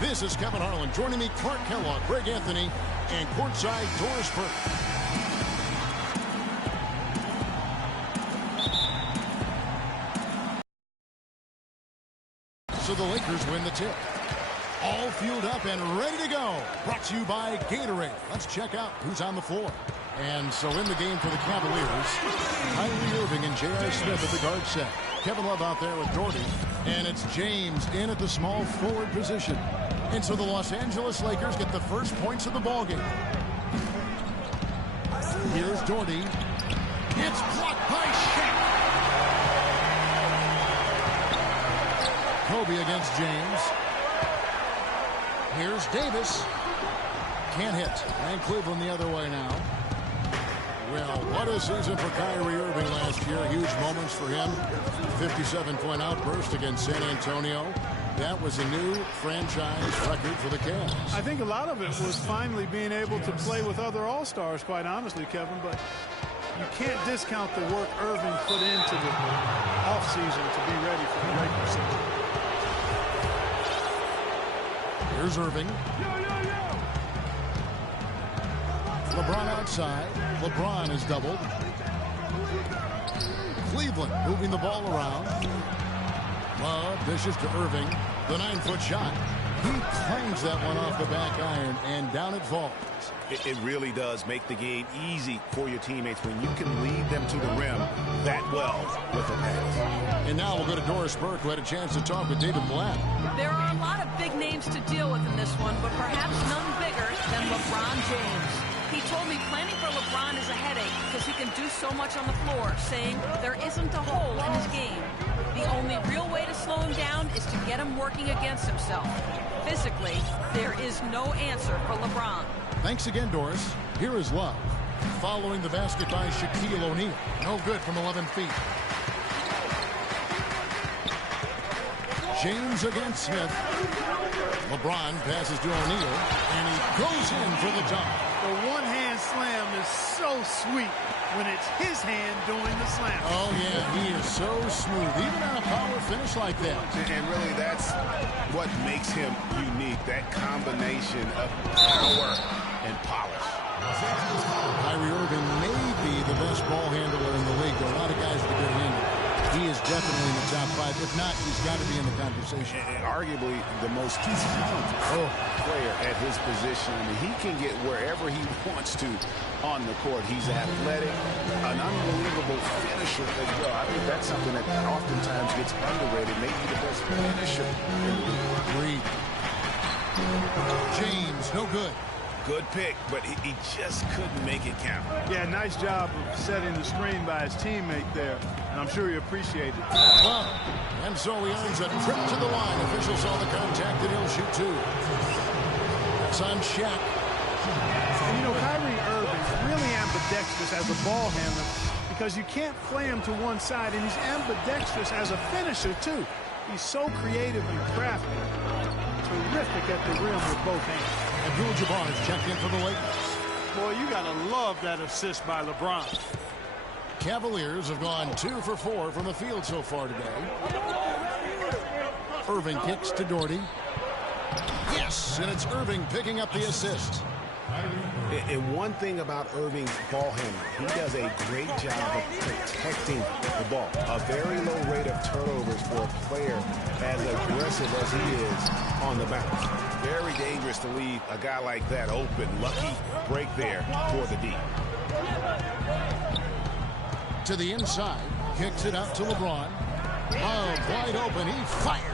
This is Kevin Harlan. Joining me, Clark Kellogg, Greg Anthony, and courtside Doris Burke. So the Lakers win the tip. All fueled up and ready to go. Brought to you by Gatorade. Let's check out who's on the floor. And so in the game for the Cavaliers, Kyrie Irving and J.R. Smith at the guard set. Kevin Love out there with Doherty. And it's James in at the small forward position. And so the Los Angeles Lakers get the first points of the ballgame. Here's Doherty. It's blocked by Shaq. Kobe against James. Here's Davis. Can't hit. And Cleveland the other way now. Well, what a season for Kyrie Irving last year. Huge moments for him. 57-point outburst against San Antonio. That was a new franchise record for the Cavs. I think a lot of it was finally being able to play with other All-Stars, quite honestly, Kevin. But you can't discount the work Irving put into the offseason to be ready for the regular season. Here's Irving. LeBron outside. LeBron is doubled. Cleveland moving the ball around. Love dishes to Irving. The 9-foot shot. He clangs that one off the back iron, and down it falls. It really does make the game easy for your teammates when you can lead them to the rim that well with a pass. And now we'll go to Doris Burke, who had a chance to talk with David Blatt. There are a lot of big names to deal with in this one, but perhaps none bigger than LeBron James. He told me planning for LeBron is a headache because he can do so much on the floor, saying there isn't a hole in his game. The only real way to slow him down is to get him working against himself. Physically, there is no answer for LeBron. Thanks again, Doris. Here is Love. Following the basket by Shaquille O'Neal. No good from 11 feet. James against Smith. LeBron passes to O'Neal, and he goes in for the dunk. The one-hand slam is so sweet when it's his hand doing the slam. Oh, yeah, he is so smooth, even on a power finish like that. And really, that's what makes him unique, that combination of power and polish. Kyrie Irving may be the best ball handler in the league. There are a lot of guys with a good handle. He is definitely in the top 5. If not, he's got to be in the conversation. And arguably the most talented player at his position. I mean, he can get wherever he wants to on the court. He's athletic, an unbelievable finisher as well. I think that's something that oftentimes gets underrated. Maybe the best finisher in the league. Agreed. James, no good. Good pick, but he just couldn't make it count. Yeah, nice job of setting the screen by his teammate there, and I'm sure he appreciated it. Well, and so he earns a trip to the line. Officials saw the contact, and he'll shoot 2. That's on Shaq. And, you know, Kyrie Irving is really ambidextrous as a ball handler because you can't play him to one side, and he's ambidextrous as a finisher, too. He's so creative and crafty. Terrific at the rim with both hands. Abdul-Jabbar has checked in for the Lakers. Boy, you got to love that assist by LeBron. Cavaliers have gone 2 for 4 from the field so far today. Irving kicks to Doherty. Yes, and it's Irving picking up the assist. And one thing about Irving's ball handling, he does a great job of protecting the ball. A very low rate of turnovers for a player as aggressive as he is on the bounce. Very dangerous to leave a guy like that open. Lucky break there for the D. To the inside, kicks it out to LeBron. Love wide open, he fires.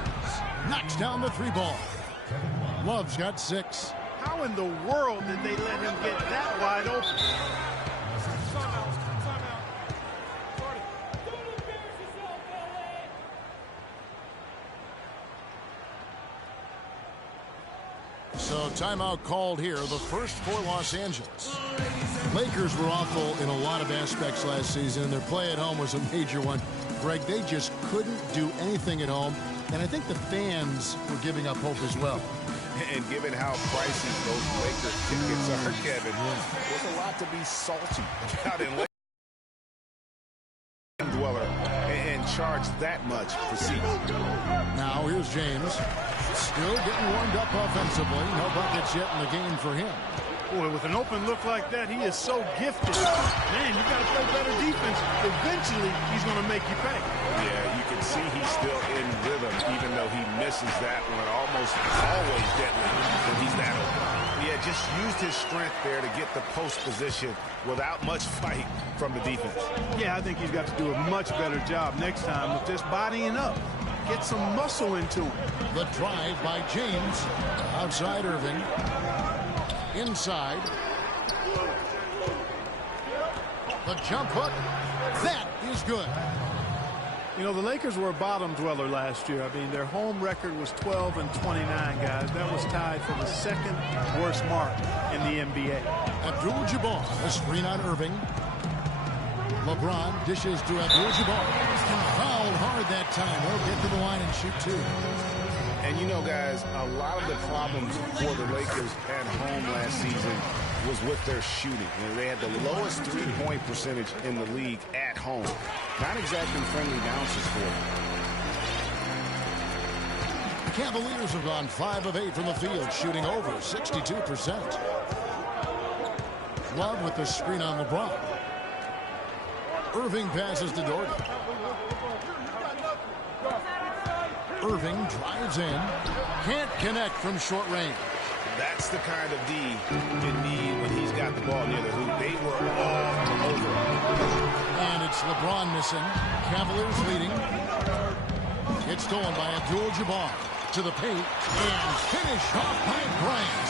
Knocks down the 3 ball. Love's got 6. How in the world did they let him get that wide open? So timeout called here, the first for Los Angeles. Lakers were awful in a lot of aspects last season, and their play at home was a major one. Greg, they just couldn't do anything at home, and I think the fans were giving up hope as well. And given how pricey those Lakers tickets are, Kevin, there's a lot to be salty about in Lakers dweller and charge that much for seats. Now here's James. Still getting warmed up offensively. No buckets yet in the game for him. Boy, with an open look like that, he is so gifted. Man, you got to play better defense. Eventually, he's going to make you pay. Yeah, you can see he's still in rhythm, even though he misses that one. Almost always deadly when he's that open. Yeah, just used his strength there to get the post position without much fight from the defense. Yeah, I think he's got to do a much better job next time with just bodying up. Get some muscle into him. The drive by James. Outside Irving. Inside. The jump hook. That is good. You know, the Lakers were a bottom dweller last year. I mean, their home record was 12-29, guys. That was tied for the second worst mark in the NBA. Abdul-Jabbar, a screen on Irving. LeBron dishes to Abdul-Jabbar. Fouled hard that time. He'll get to the line and shoot two. And you know, guys, a lot of the problems for the Lakers at home last season was with their shooting. You know, they had the lowest three-point percentage in the league at home. Not exactly friendly bounces for them. The Cavaliers have gone 5 of 8 from the field, shooting over 62%. Love with the screen on LeBron. Irving passes to Dorgan. Irving drives in. Can't connect from short range. That's the kind of D you need when he's got the ball near the hoop. They were all over. And it's LeBron missing. Cavaliers leading. It's stolen by Abdul-Jabbar to the paint and finish off by Bryant.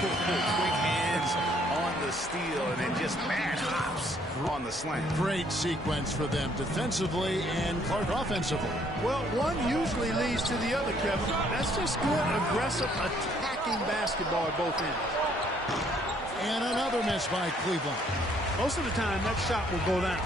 Quick hands on the steal and then just mad hops on the slant. Great sequence for them defensively and Clark offensively. Well, one usually leads to the other, Kevin. That's just good, aggressive, attacking basketball at both ends. And another miss by Cleveland. Most of the time, that shot will go down.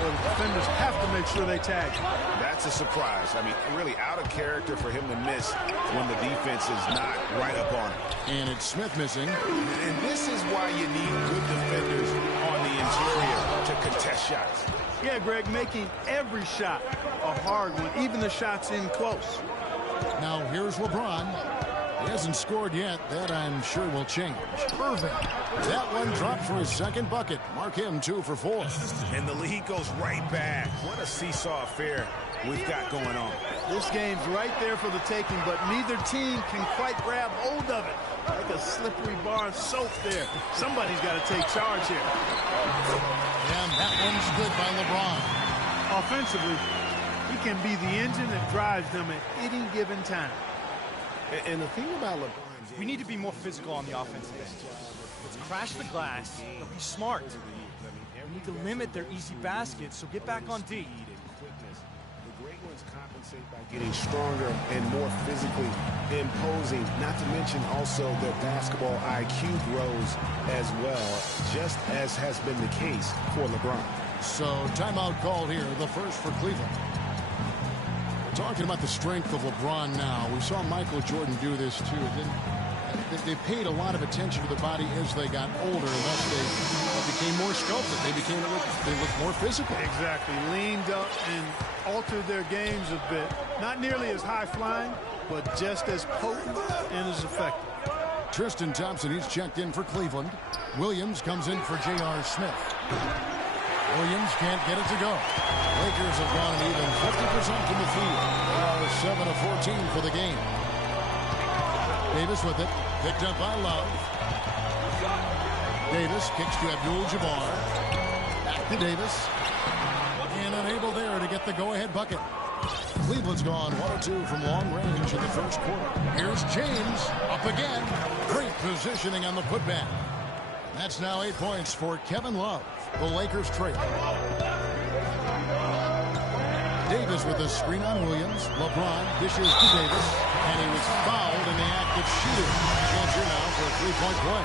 Well, the defenders have to make sure they tag him. That's a surprise. I mean, really out of character for him to miss when the defense is not right up on him. And it's Smith missing. And this is why you need good defenders on the interior to contest shots. Yeah, Greg, making every shot a hard one, even the shots in close. Now here's LeBron. He hasn't scored yet. That, I'm sure, will change. Irving. That one dropped for his second bucket. Mark him 2 for 4. And the lead goes right back. What a seesaw affair we've got going on. This game's right there for the taking, but neither team can quite grab hold of it. Like a slippery bar of soap there. Somebody's got to take charge here. And that one's good by LeBron. Offensively, he can be the engine that drives them at any given time. And the thing about LeBron James, we need to be more physical on the offensive end. Let's crash the glass, but be smart. We need to limit their easy baskets, so get back on D. the great ones compensate by getting stronger and more physically imposing, not to mention also their basketball IQ grows as well, just as has been the case for LeBron. So timeout called here, the first for Cleveland. Talking about the strength of LeBron now, we saw Michael Jordan do this too. They paid a lot of attention to the body as they got older, thus they became more sculpted. They looked more physical. Exactly. Leaned up and altered their games a bit. Not nearly as high-flying, but just as potent and as effective. Tristan Thompson, he's checked in for Cleveland. Williams comes in for J.R. Smith. Williams can't get it to go. Lakers have gone an even 50% from the field. They are 7 of 14 for the game. Davis with it. Picked up by Love. Davis kicks to Abdul-Jabbar. Back to Davis. And unable there to get the go-ahead bucket. Cleveland's gone 1 or 2 from long range in the first quarter. Here's James. Up again. Great positioning on the putback. That's now 8 points for Kevin Love. The Lakers trail. Davis with a screen on Williams. LeBron dishes to Davis. And he was fouled in the act of shooting. Chance here now for a three-point play.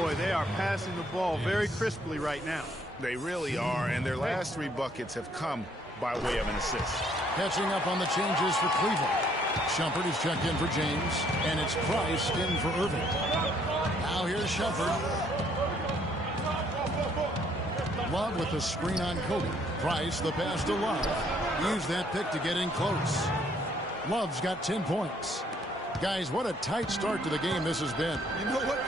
Boy, they are passing the ball very crisply right now. They really are, and their last 3 buckets have come by way of an assist. Catching up on the changes for Cleveland. Shumpert is checked in for James. And it's Price in for Irving. Now here's Shumpert. Love with the screen on Kobe. Price, the pass to Love. Use that pick to get in close. Love's got 10 points. Guys, what a tight start to the game this has been. You know what?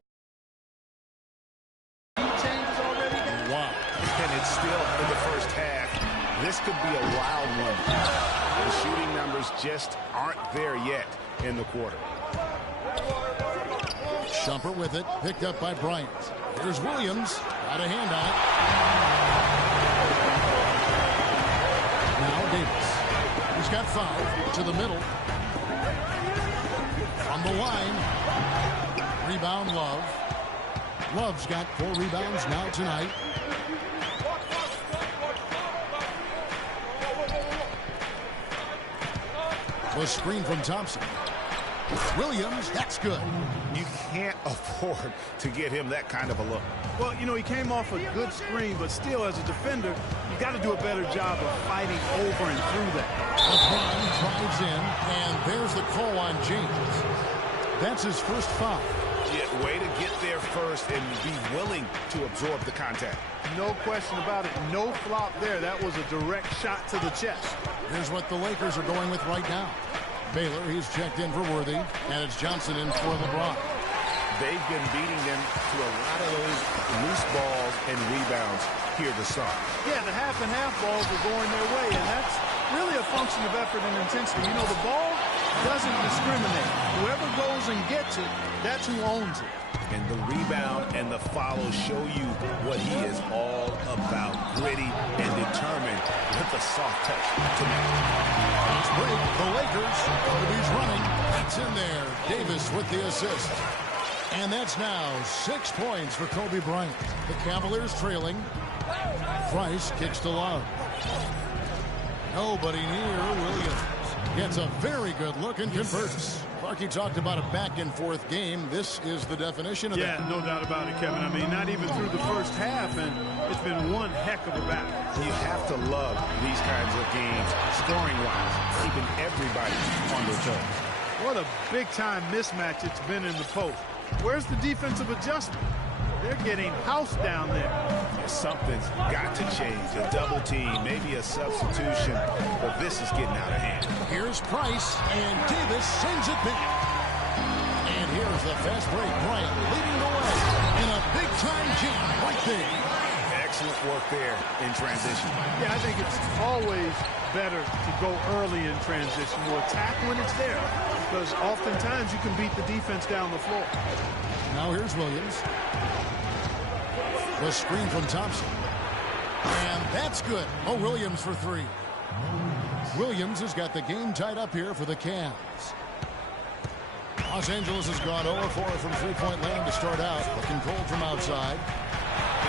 Changes already, guys? Wow. And it's still in the first half. This could be a wild one. The shooting numbers just aren't there yet in the quarter. Shumpert with it, picked up by Bryant. Here's Williams, got a hand on it. Now Davis. He's got 5 to the middle. On the line. Rebound Love. Love's got 4 rebounds now tonight. The screen from Thompson. Williams, that's good. You can't afford to get him that kind of a look. Well, you know, he came off a good screen, but still, as a defender, you got to do a better job of fighting over and through that. LeBron drives in, and there's the call on James. That's his first foul. Yeah, way to get there first and be willing to absorb the contact. No question about it. No flop there. That was a direct shot to the chest. Here's what the Lakers are going with right now. Baylor, he's checked in for Worthy, and it's Johnson in for LeBron. They've been beating them to a lot of those loose balls and rebounds here this summer. Yeah, the half and half balls are going their way, and that's really a function of effort and intensity. You know, the ball doesn't discriminate. Whoever goes and gets it, that's who owns it. And the rebound and the follow show you what he is all about. Gritty and determined with a soft touch tonight. Fast break, the Lakers. Kobe's running. That's in there. Davis with the assist. And that's now 6 points for Kobe Bryant. The Cavaliers trailing. Price kicks to Love. Nobody near Williams. Gets a very good look and converts. Clarkie talked about a back-and-forth game. This is the definition of that. Yeah, no doubt about it, Kevin. I mean, not even through the first half, and it's been one heck of a battle. You have to love these kinds of games, scoring-wise, keeping everybody on their toes. What a big-time mismatch it's been in the post. Where's the defensive adjustment? They're getting housed down there. Something's got to change. A double team, maybe a substitution, but this is getting out of hand. Here's Price, and Davis sends it back. And here's the fast break. Bryant leading the way in a big-time jam right there. Excellent work there in transition. Yeah, I think it's always better to go early in transition. You attack when it's there, because oftentimes you can beat the defense down the floor. Now here's Williams. The screen from Thompson. And that's good. Oh, Williams for 3. Williams has got the game tied up here for the Cavs. Los Angeles has gone 0-4 from three-point land to start out. Looking cold from outside.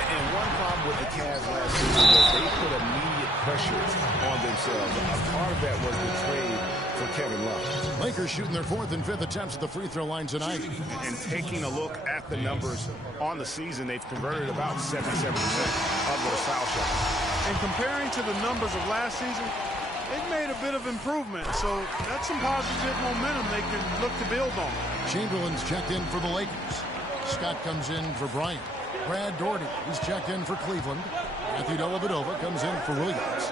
And one problem with the Cavs last season was they put immediate pressure on themselves. A part of that was the trade for Kevin Love. Lakers shooting their 4th and 5th attempts at the free throw line tonight. And taking a look at the numbers on the season, they've converted about 77% of those foul shots. And comparing to the numbers of last season, they've made a bit of improvement. So that's some positive momentum they can look to build on. Chamberlain's checked in for the Lakers. Scott comes in for Bryant. Brad Daugherty, he's checked in for Cleveland. Matthew Dellavedova comes in for Williams.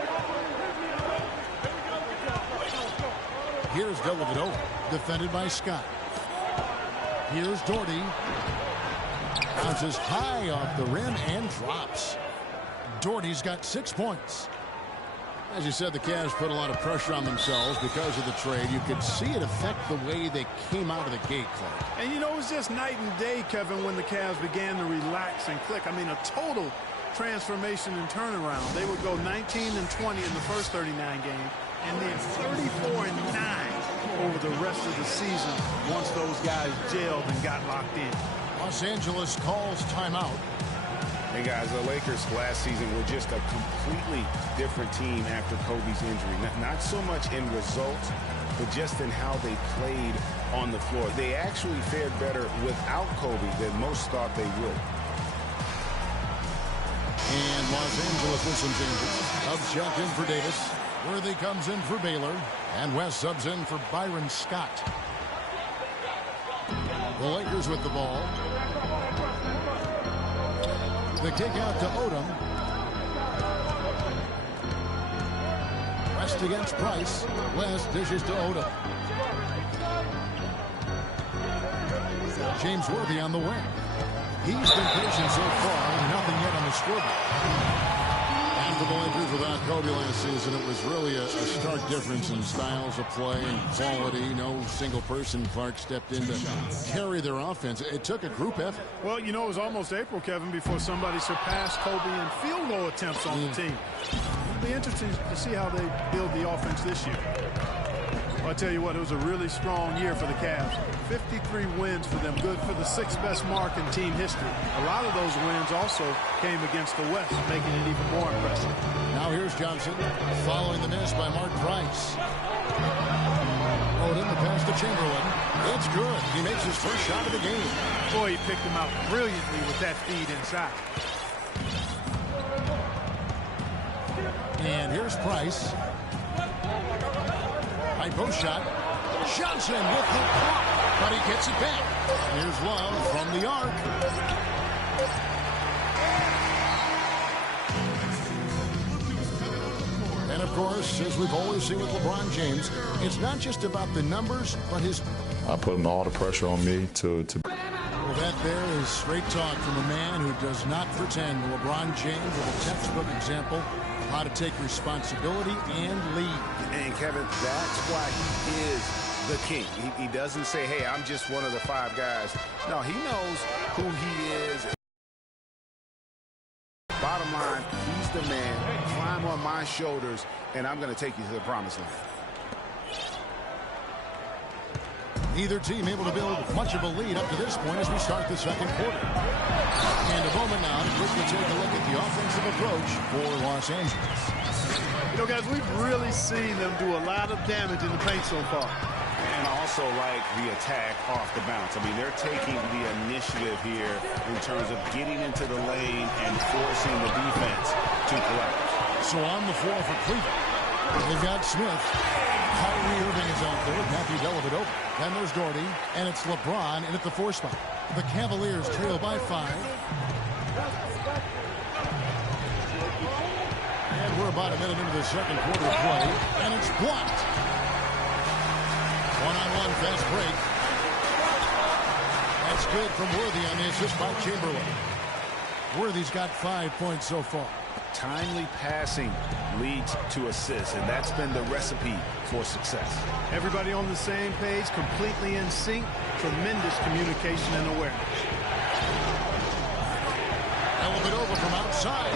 Here's Dellavedova, defended by Scott. Here's Daugherty. Bounces high off the rim and drops. Daugherty's got 6 points. As you said, the Cavs put a lot of pressure on themselves because of the trade. You could see it affect the way they came out of the gate, Clark. And, you know, it was just night and day, Kevin, when the Cavs began to relax and click. I mean, a total transformation and turnaround. They would go 19 and 20 in the first 39 games, and then 34 and 9 over the rest of the season once those guys gelled and got locked in. Los Angeles calls timeout. Hey guys, the Lakers last season were just a completely different team after Kobe's injury. Not so much in results, but just in how they played on the floor. They actually fared better without Kobe than most thought they would. And Los Angeles with some changes. Subs checked in for Davis. Worthy comes in for Baylor. And West subs in for Byron Scott. The Lakers with the ball. The kick out to Odom. West against Price. West dishes to Odom. James Worthy on the wing. He's been patient so far. Nothing yet on the scoreboard. After going through for that Kobe last season, it was really a stark difference in styles of play and quality. No single person Clark stepped in to carry their offense. It took a group effort. Well, you know, it was almost April, Kevin, before somebody surpassed Kobe in field goal attempts on the team. It'll be interesting to see how they build the offense this year. Well, I tell you what, it was a really strong year for the Cavs. 53 wins for them, good for the 6th best mark in team history. A lot of those wins also came against the West, making it even more impressive. Now here's Johnson, following the miss by Mark Price. Odom, the pass to Chamberlain. It's good. He makes his first shot of the game. Boy, he picked him out brilliantly with that feed inside. And here's Price. High post shot. Johnson with the block, but he gets it back. Here's Love from the arc. And of course, as we've always seen with LeBron James, it's not just about the numbers, but his... I put all the pressure on me to... Well, that there is straight talk from a man who does not pretend. LeBron James with a textbook example how to take responsibility and lead. And Kevin, that's why he is the king. He doesn't say, hey, I'm just one of the 5 guys. No, he knows who he is. Bottom line, he's the man. Climb on my shoulders, and I'm going to take you to the promised land. Neither team able to build much of a lead up to this point as we start the second quarter. And a moment now to quickly take a look at the offensive approach for Los Angeles. You know, guys, we've really seen them do a lot of damage in the paint so far. And also like the attack off the bounce. I mean, they're taking the initiative here in terms of getting into the lane and forcing the defense to collapse. So on the floor for Cleveland, they've got Smith. Kyrie Irving is out there. Matthew Dellavedova. Then there's Doherty, and it's LeBron in at the 4 spot. The Cavaliers trail by 5. And we're about a minute into the second quarter of play, and it's blocked. One-on-one fast break. That's good from Worthy on the assist by Chamberlain. Worthy's got 5 points so far. Timely passing leads to assists, and that's been the recipe for success. Everybody on the same page, completely in sync, tremendous communication and awareness. Dellavedova from outside.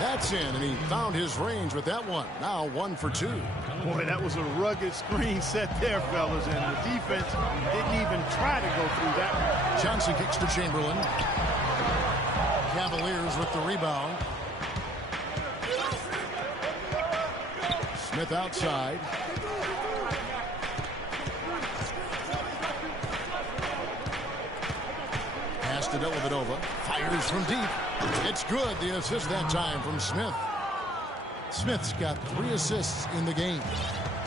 That's in, and he found his range with that one. Now 1 for 2. Boy, that was a rugged screen set there, fellas, and the defense didn't even try to go through that one. Johnson kicks to Chamberlain. Cavaliers with the rebound. Smith outside. Pass to Dellavedova. Fires from deep. It's good. The assist that time from Smith. Smith's got 3 assists in the game.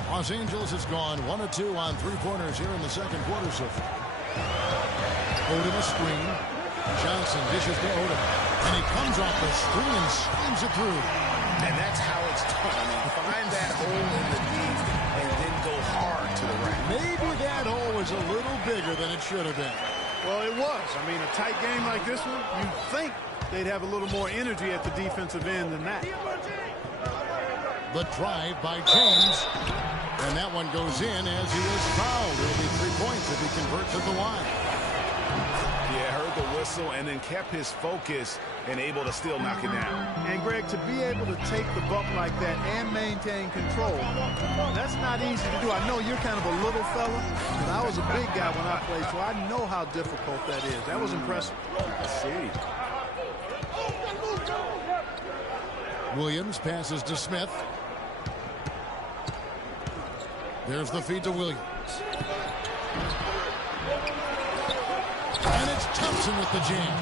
Los Angeles has gone 1 of 2 on 3-pointers here in the second quarter so far. Odom a screen. Johnson dishes to Odom. And he comes off the screen and slams it through. And that's how it's done. I mean, find that hole in the deep and then go hard to the rack. Maybe that hole was a little bigger than it should have been. Well, it was. I mean, a tight game like this one, you'd think they'd have a little more energy at the defensive end than that. The drive by James. And that one goes in as he is fouled. It'll be 3 points if he converts at the line. Yeah, heard the whistle and then kept his focus and able to still knock it down. And, Greg, to be able to take the bump like that and maintain control, that's not easy to do. I know you're kind of a little fella, and I was a big guy when I played, so I know how difficult that is. That was impressive. I see. Williams passes to Smith. There's the feed to Williams. And it's Thompson with the jam.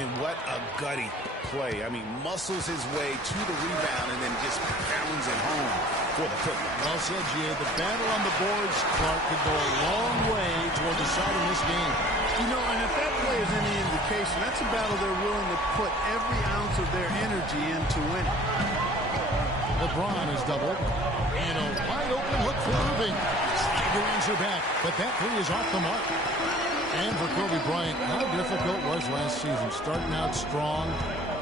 And what a gutty play. I mean, muscles his way to the rebound and then just pounds it home for the putback. Well said, Gia. The battle on the boards, Clark, could go a long way toward deciding this game. You know, and if that play is any indication, that's a battle they're willing to put every ounce of their energy into winning. LeBron is doubled. And a wide open look for Irving. Trying to answer back, but that three is off the mark. And for Kobe Bryant, how difficult was last season? Starting out strong,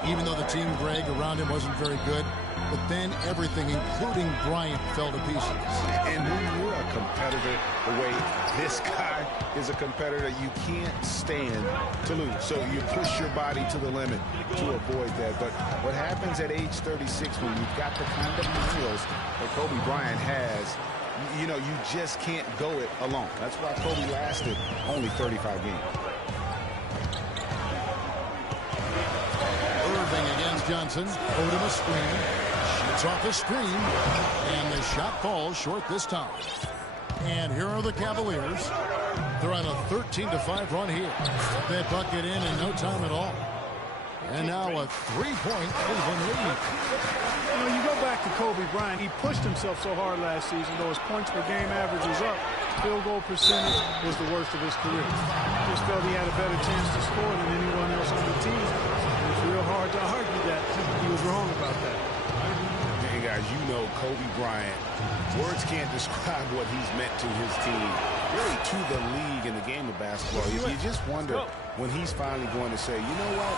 even though the team, Greg, around him wasn't very good. But then everything, including Bryant, fell to pieces. And when you're a competitor the way this guy is a competitor, you can't stand to lose. So you push your body to the limit to avoid that. But what happens at age 36 when you've got the kind of miles that Kobe Bryant has, you know, you just can't go it alone. That's why Kobe lasted only 35 games. Irving against Johnson. Owed him a screen. Shoots off the screen. And the shot falls short this time. And here are the Cavaliers. They're on a 13-5 run here. That bucket in no time at all. And now a three-point Cleveland lead. You know, you go back to Kobe Bryant. He pushed himself so hard last season, though his points per game average was up. Field goal percentage was the worst of his career. Just felt he had a better chance to score than anyone else on the team. It's real hard to argue that he was wrong about that. Hey guys, you know Kobe Bryant. Words can't describe what he's meant to his team, really to the league and the game of basketball. You just wonder when he's finally going to say, you know what,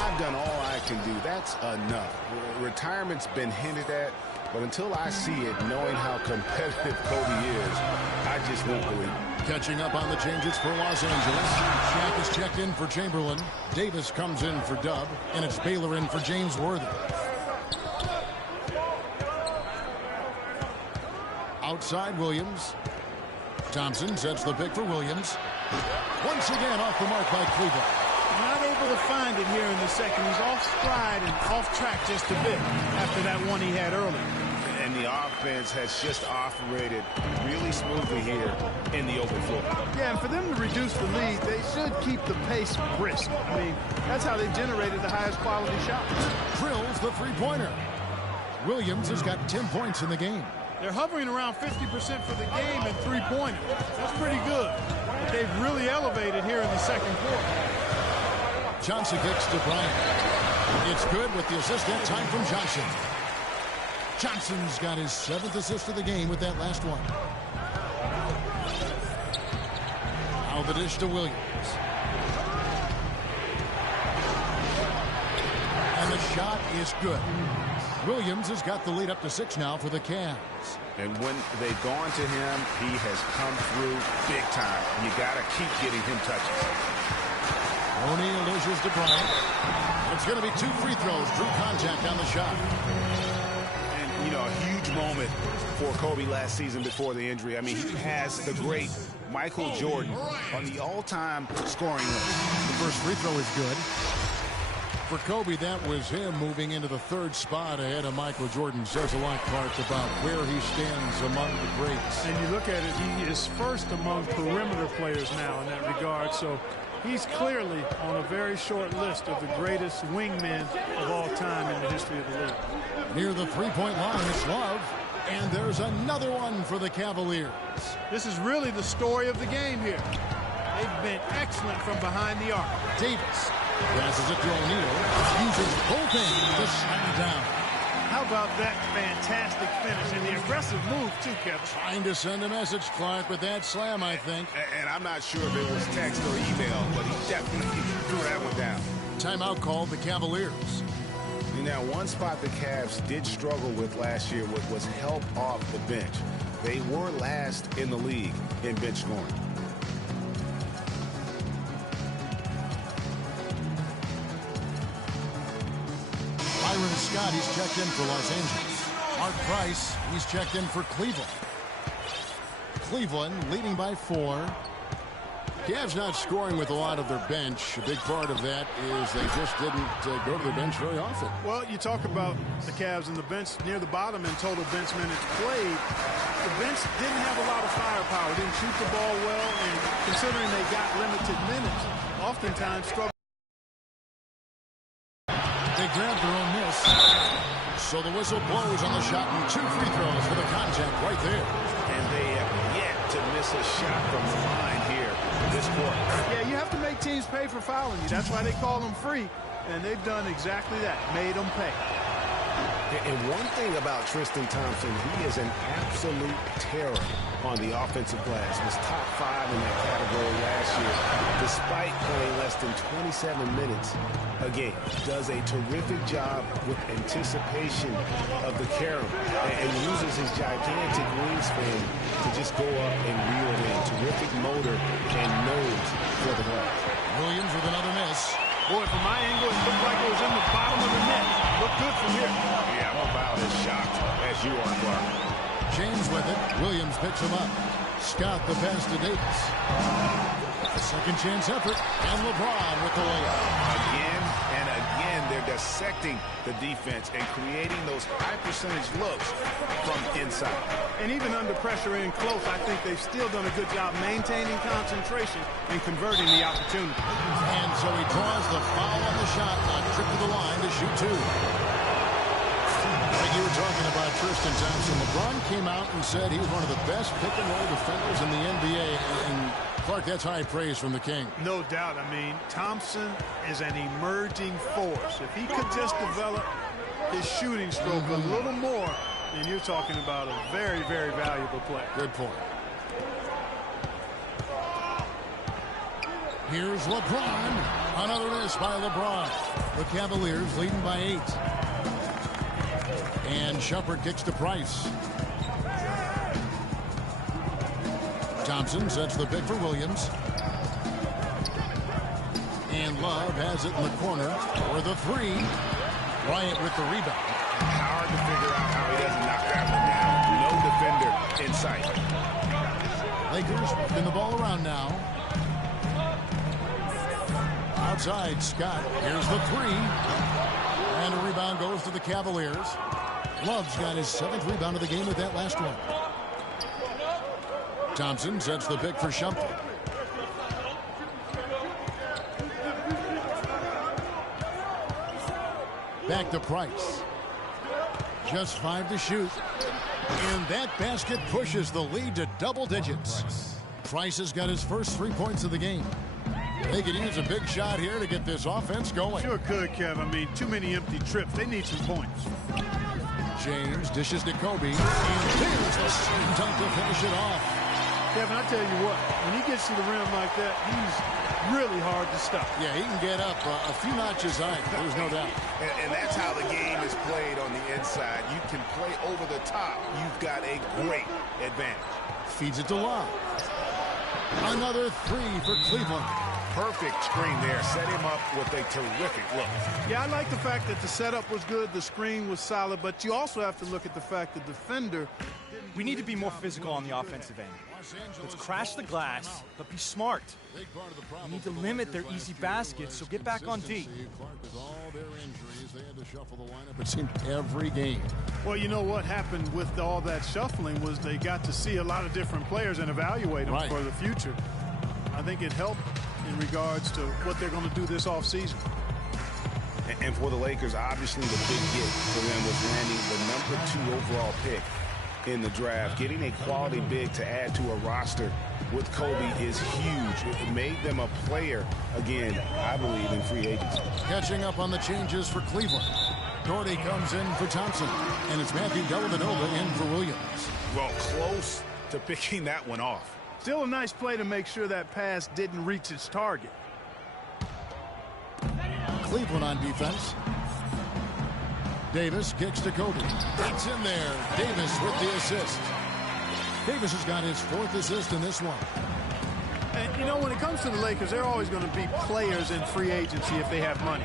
I've done all I can do. That's enough. Retirement's been hinted at, but until I see it, knowing how competitive Kobe is, I just won't believe it. Catching up on the changes for Los Angeles. Shaq is checked in for Chamberlain. Davis comes in for Dub, and it's Baylor in for James Worthy. Outside Williams. Thompson sets the pick for Williams. Once again off the mark by Cleveland. Not able to find it here in the second. He's off stride and off track just a bit after that one he had early. And the offense has just operated really smoothly here in the open floor. Yeah, and for them to reduce the lead, they should keep the pace brisk. I mean, that's how they generated the highest quality shots. Drills the three-pointer. Williams has got 10 points in the game. They're hovering around 50% for the game in three-pointers. That's pretty good. But they've really elevated here in the second quarter. Johnson kicks to Bryant. It's good with the assist that time from Johnson. Johnson's got his 7th assist of the game with that last one. Now the dish to Williams. And the shot is good. Williams has got the lead up to 6 now for the Cavs. And when they've gone to him, he has come through big time. You got to keep getting him touches. O'Neal dishes to Bryant. It's going to be 2 free throws. Drew contact on the shot. And, you know, a huge moment for Kobe last season before the injury. I mean, he has the great Michael Jordan on the all-time scoring list. The first free throw is good. For Kobe, that was him moving into the 3rd spot ahead of Michael Jordan. Says a lot, Clark, about where he stands among the greats. And you look at it, he is first among perimeter players now in that regard. So he's clearly on a very short list of the greatest wingmen of all time in the history of the league. Near the three-point line, it's Love. And there's another one for the Cavaliers. This is really the story of the game here. They've been excellent from behind the arc. Davis passes it to O'Neal. Uses both ends to slam it down. How about that fantastic finish and the aggressive move, too, Kevin? Trying to send a message, Clark, with that slam, I think. And I'm not sure if it was text or email, but he definitely threw that one down. Timeout called the Cavaliers. Now, one spot the Cavs did struggle with last year was help off the bench. They were last in the league in bench scoring. Byron Scott, he's checked in for Los Angeles. Mark Price, he's checked in for Cleveland. Cleveland leading by 4. Cavs not scoring with a lot of their bench. A big part of that is they just didn't go to the bench very often. Well, you talk about the Cavs and the bench near the bottom in total bench minutes played. The bench didn't have a lot of firepower, didn't shoot the ball well, and considering they got limited minutes, oftentimes struggled. They grabbed their own miss. So the whistle blows on the shot and 2 free throws for the contact right there. And they have yet to miss a shot from the line here this quarter. Yeah, you have to make teams pay for fouling you. That's why they call them free. And they've done exactly that, made them pay. And one thing about Tristan Thompson, he is an absolute terror on the offensive glass. Was top 5 in that category last year, despite playing less than 27 minutes a game. Does a terrific job with anticipation of the carry and uses his gigantic wingspan to just go up and reel it in. Terrific motor and nose for the glass. Williams with another miss. Boy, from my angle, it looked like it was in the bottom of the net. Looked good from here. Yeah, I'm about as shocked as you are, Clark. James with it. Williams picks him up. Scott the pass to Davis. A second chance effort. And LeBron with the layup. Again and again, they're dissecting the defense and creating those high percentage looks from inside. And even under pressure in close, I think they've still done a good job maintaining concentration and converting the opportunity. And so he draws the foul on the shot clock. Trip to the line to shoot 2. Like you were talking about Tristan Thompson, LeBron came out and said he's one of the best pick-and-roll defenders in the NBA. And Clark, that's high praise from the King. No doubt. I mean, Thompson is an emerging force. If he could just develop his shooting stroke a little more, then you're talking about a very, very valuable player. Good point. Here's LeBron. Another miss by LeBron. The Cavaliers leading by 8. And Shumpert kicks to Price. Thompson sets the pick for Williams. And Love has it in the corner for the 3. Bryant with the rebound. Hard to figure out how he doesn't knock that one down. No defender in sight. Lakers working the ball around now. Outside, Scott. Here's the 3. And a rebound goes to the Cavaliers. Love's got his 7th rebound of the game with that last one. Thompson sets the pick for Shumpert. Back to Price. Just 5 to shoot. And that basket pushes the lead to double digits. Price has got his first 3 points of the game. They could use a big shot here to get this offense going. Sure could, Kev. I mean, too many empty trips. They need some points. James dishes to Kobe. And there's the slam dunk to finish it off. Kevin, I tell you what, when he gets to the rim like that, he's really hard to stop. Yeah, he can get up a few notches high. There's no doubt. And that's how the game is played on the inside. You can play over the top. You've got a great advantage. Feeds it to Love. Another 3 for Cleveland. Perfect screen there. Set him up with a terrific look. Yeah, I like the fact that the setup was good, the screen was solid, but you also have to look at the fact the defender. We need to be more physical on the offensive end. Let's crash the glass, but be smart. We need to limit their easy baskets, so get back on D. Clark, with all their injuries, they had to shuffle the lineup, it seemed, every game. Well, you know what happened with all that shuffling was they got to see a lot of different players and evaluate them for the future. I think it helped in regards to what they're going to do this offseason. And for the Lakers, obviously the big get for them was landing the #2 overall pick in the draft. Getting a quality big to add to a roster with Kobe is huge. It made them a player, again, I believe, in free agency. Catching up on the changes for Cleveland. Doherty comes in for Thompson, and it's Matthew Dellavedova in for Williams. Well, close to picking that one off. Still a nice play to make sure that pass didn't reach its target. Cleveland on defense. Davis kicks to Kobe. It's in there. Davis with the assist. Davis has got his 4th assist in this one. And, you know, when it comes to the Lakers, they're always going to be players in free agency if they have money.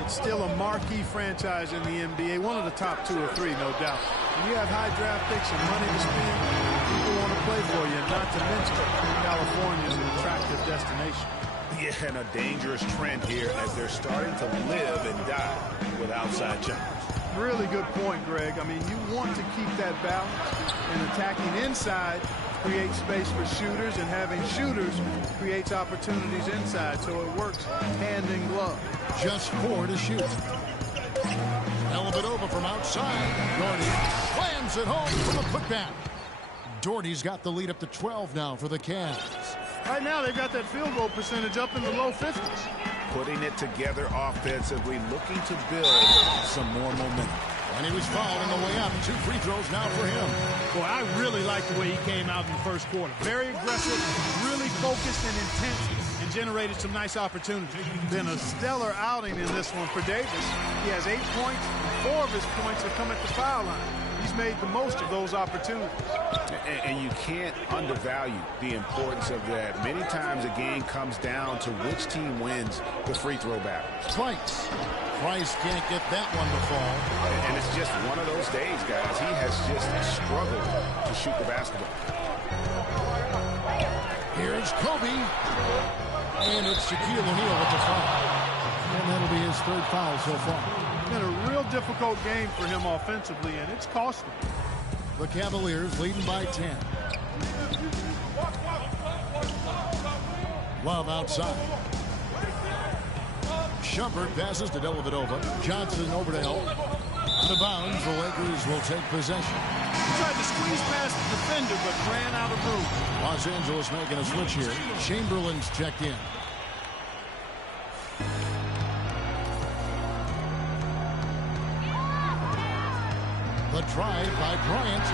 It's still a marquee franchise in the NBA, one of the top 2 or 3, no doubt. When you have high draft picks and money to spend, people want to play for you, not to mention California is an attractive destination. Yeah, and a dangerous trend here as they're starting to live and die with outside jumpers. Really good point, Greg. I mean, you want to keep that balance, and attacking inside creates space for shooters, and having shooters creates opportunities inside, so it works hand in glove. Just 4 to shoot. Dellavedova from outside. Doherty slams it home from a putback. Doherty's got the lead up to 12 now for the Cavs. Right now, they've got that field goal percentage up in the low 50s. Putting it together offensively, looking to build some more momentum. And he was fouled on the way up. 2 free throws now for him. Boy, I really like the way he came out in the first quarter. Very aggressive, really focused and intense, and generated some nice opportunities. Been a stellar outing in this one for Davis. He has 8 points, and 4 of his points have come at the foul line. He's made the most of those opportunities. And you can't undervalue the importance of that. Many times a game comes down to which team wins the free throw battle. Price can't get that one to fall. And it's just one of those days, guys. He has just struggled to shoot the basketball. Here's Kobe. And it's Shaquille O'Neal with the foul. And that'll be his 3rd foul so far. Been a real difficult game for him offensively, and it's cost him. The Cavaliers leading by 10. Love outside. Shumpert passes to Dellavedova. Johnson over to help. Out of bounds, the Lakers will take possession. He tried to squeeze past the defender, but ran out of room. Los Angeles making a switch here. Chamberlain's checked in. The drive by Bryant.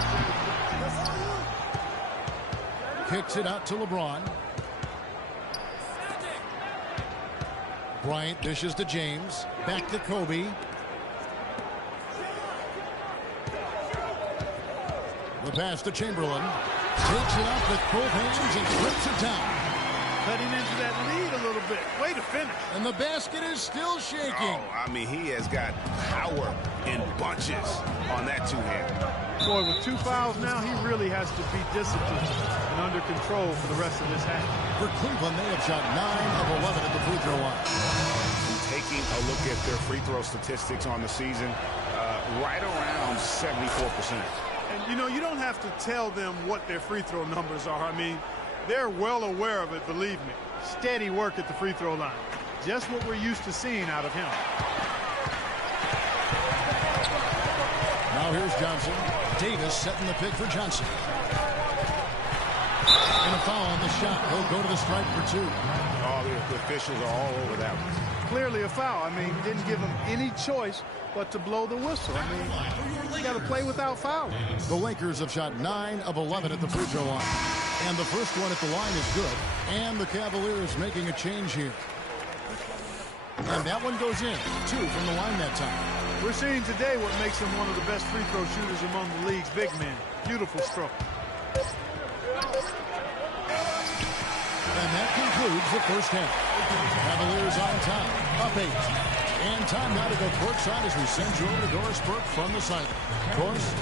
Kicks it out to LeBron. Bryant dishes to James. Back to Kobe. The pass to Chamberlain. Takes it up with both hands and flips it down. Cutting into that lead a little bit. Way to finish. And the basket is still shaking. Oh, I mean, he has got power in bunches on that 2-hand. Boy, with 2 fouls now, he really has to be disciplined and under control for the rest of this half. For Cleveland, they have shot 9 of 11 at the free throw line. Taking a look at their free throw statistics on the season, right around 74%. And, you know, you don't have to tell them what their free throw numbers are. I mean, they're well aware of it, believe me. Steady work at the free throw line. Just what we're used to seeing out of him. Now here's Johnson. Davis setting the pick for Johnson. And a foul on the shot. He'll go to the stripe for 2. Oh, the officials are all over that one. Clearly a foul. I mean, didn't give him any choice but to blow the whistle. I mean, you got to play without fouling. The Lakers have shot 9 of 11 at the free throw line. And the first one at the line is good. And the Cavaliers making a change here. And that one goes in. 2 from the line that time. We're seeing today what makes him one of the best free throw shooters among the league's big men. Beautiful stroke. And that concludes the first half. Cavaliers on top, up 8. And time now to go courtside as we send you over to Doris Burke from the site. Doris?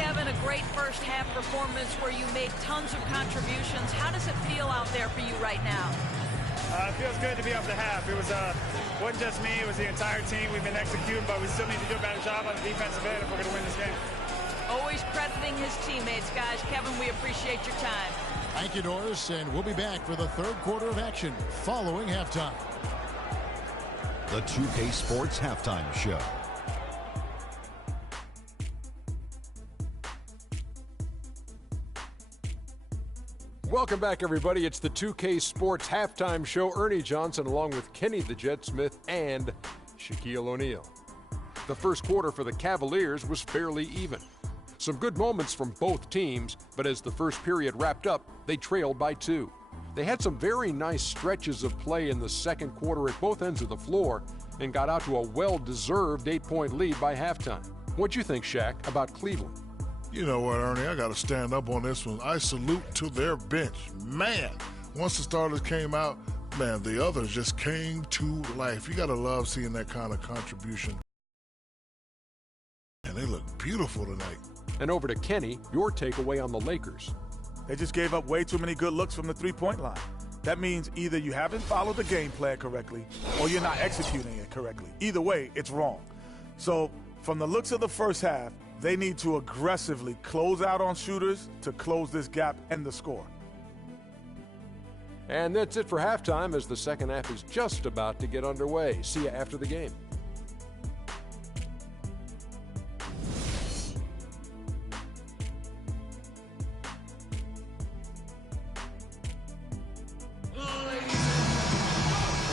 Kevin, a great first half performance where you made tons of contributions. How does it feel out there for you right now? It feels good to be up to half. It wasn't just me, it was the entire team. We've been executing, but we still need to do a better job on the defensive end if we're going to win this game. Always crediting his teammates, guys. Kevin, we appreciate your time. Thank you, Doris, and we'll be back for the 3rd quarter of action following halftime. The 2K Sports Halftime Show. Welcome back, everybody. It's the 2K Sports Halftime Show. Ernie Johnson along with Kenny the Jet Smith and Shaquille O'Neal. The first quarter for the Cavaliers was fairly even. Some good moments from both teams, but as the first period wrapped up, they trailed by 2. They had some very nice stretches of play in the second quarter at both ends of the floor and got out to a well-deserved 8-point lead by halftime. What'd you think, Shaq, about Cleveland? You know what, Ernie, I got to stand up on this one. I salute to their bench. Man, once the starters came out, man, the others just came to life. You got to love seeing that kind of contribution. And they look beautiful tonight. And over to Kenny, your takeaway on the Lakers. They just gave up way too many good looks from the three-point line. That means either you haven't followed the game plan correctly or you're not executing it correctly. Either way, it's wrong. So from the looks of the first half, they need to aggressively close out on shooters to close this gap and the score. And that's it for halftime as the second half is just about to get underway. See you after the game.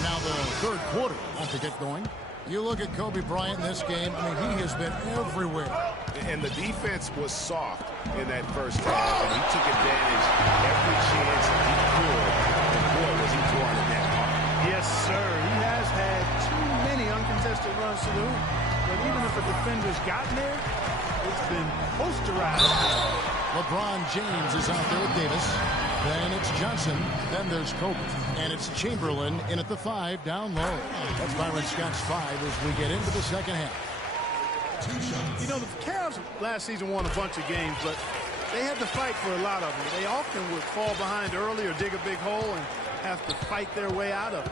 Now the third quarter wants to get going. You look at Kobe Bryant in this game, I mean, he has been everywhere. And the defense was soft in that first half, and he took advantage every chance he could. And boy, was he throwing the net hard. Yes, sir. He has had too many uncontested runs to the hoop. But even if a defender's gotten there, it's been posterized. LeBron James is out there with Davis. Then it's Johnson. Then there's Kobe. And it's Chamberlain in at the 5 down low. That's Byron Scott's 5 as we get into the second half. You know, the Cavs last season won a bunch of games, but they had to fight for a lot of them. They often would fall behind early or dig a big hole and have to fight their way out of it.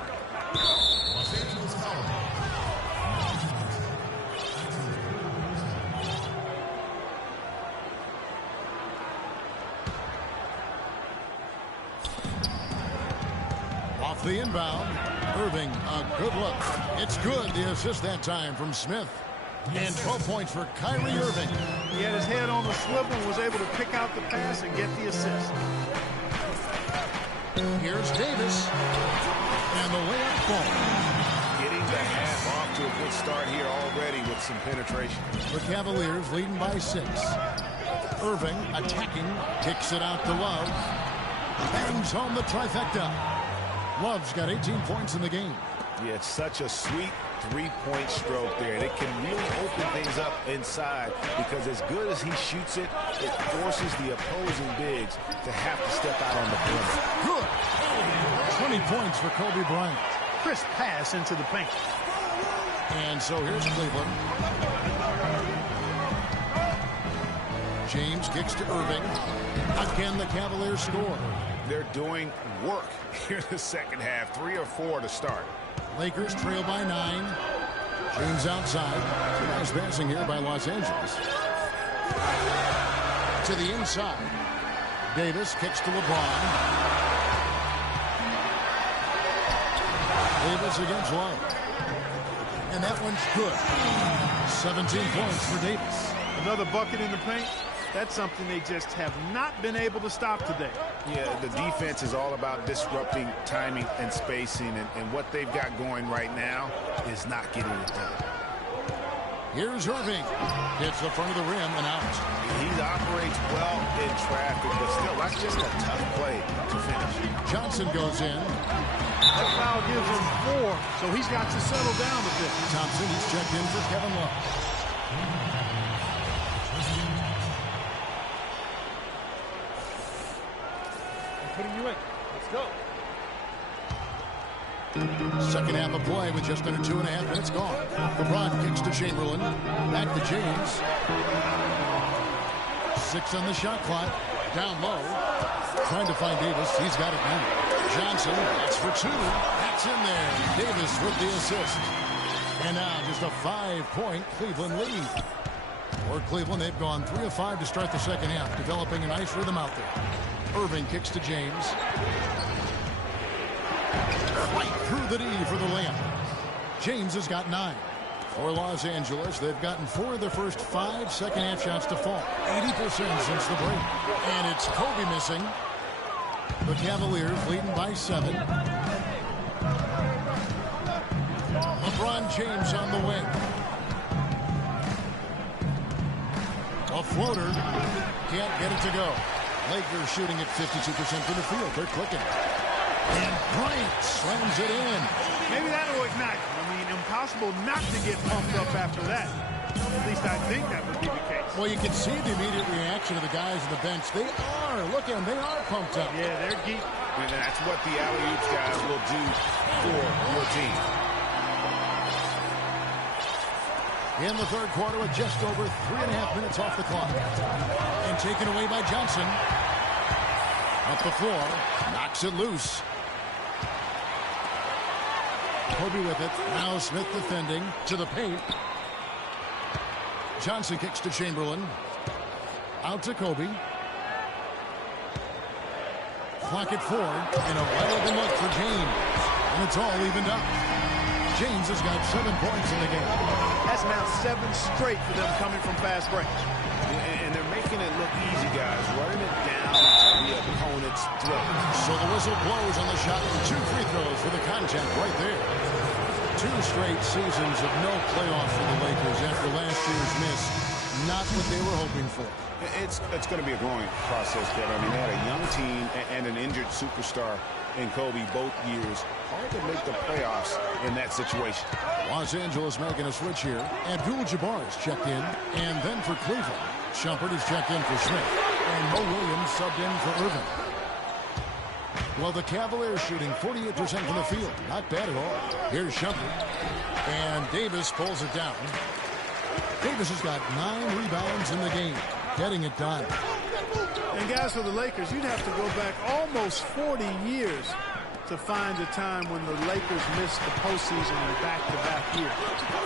Off the inbound, Irving, a good look. It's good, the assist that time from Smith. And 12 points for Kyrie Irving. He had his head on the swivel and was able to pick out the pass and get the assist. Here's Davis. And the layup falls. Getting the half off to a good start here already with some penetration. The Cavaliers leading by 6. Irving attacking, kicks it out to Love. Bangs home the trifecta. Love's got 18 points in the game. Yeah, it's such a sweet three-point stroke there. And it can really open things up inside because as good as he shoots it, it forces the opposing bigs to have to step out on the perimeter. Good. 20 points for Kobe Bryant. Crisp pass into the paint. And so here's Cleveland. James kicks to Irving. Again, the Cavaliers score. They're doing work here in the second half. 3 or 4 to start. Lakers trail by 9. James outside. Nice passing here by Los Angeles. To the inside. Davis kicks to LeBron. Davis against Love. And that one's good. 17 points for Davis. Another bucket in the paint. That's something they just have not been able to stop today. Yeah, the defense is all about disrupting timing and spacing, and what they've got going right now is not getting it done. Here's Irving. Hits the front of the rim and out. He operates well in traffic, but still, that's just a tough play to finish. Johnson goes in. That foul gives him 4, so he's got to settle down a bit. Thompson, he's checked in for Kevin Love. Putting you in. Let's go. Second half of play with just under 2.5 minutes gone. LeBron kicks to Chamberlain. Back to James. 6 on the shot clock. Down low. Trying to find Davis. He's got it now. Johnson, that's for 2. That's in there. Davis with the assist. And now just a 5-point Cleveland lead. For Cleveland, they've gone 3 of 5 to start the second half, developing a nice rhythm out there. Irving kicks to James. Right through the D for the layup. James has got 9. For Los Angeles, they've gotten 4 of their first 5 second-half shots to fall. 80% since the break. And it's Kobe missing. The Cavaliers leading by 7. LeBron James on the wing. A floater. Can't get it to go. Lakers shooting at 52% from the field. They're clicking. And Bryant slams it in. Maybe that'll ignite. I mean, impossible not to get pumped up after that. At least I think that would be the case. Well, you can see the immediate reaction of the guys on the bench. They are. Look at them. They are pumped up. Yeah, they're geek. And that's what the alley-oops guys will do for your team. In the third quarter with just over 3.5 minutes off the clock. And taken away by Johnson. Up the floor. Knocks it loose. Kobe with it. Now Smith defending to the paint. Johnson kicks to Chamberlain. Out to Kobe. Clock at 4. And a wide open look for James. And it's all evened up. James has got 7 points in the game. That's now 7 straight for them coming from fast break. And they're making it look easy, guys. Running it down the opponent's throat. So the whistle blows on the shot. 2 free throws for the contact right there. 2 straight seasons of no playoffs for the Lakers after last year's miss. Not what they were hoping for. It's going to be a growing process, Kevin. I mean, they had a young team and an injured superstar in Kobe both years. Hard to make the playoffs in that situation. Los Angeles making a switch here. Abdul-Jabbar is checked in. And then for Cleveland, Shumpert is checked in for Smith. And Mo Williams subbed in for Irving. Well, the Cavaliers shooting 48% from the field. Not bad at all. Here's Shumpert. And Davis pulls it down. Davis has got 9 rebounds in the game. Getting it done. And guys, for the Lakers, you'd have to go back almost 40 years to find a time when the Lakers missed the postseason in back-to-back years.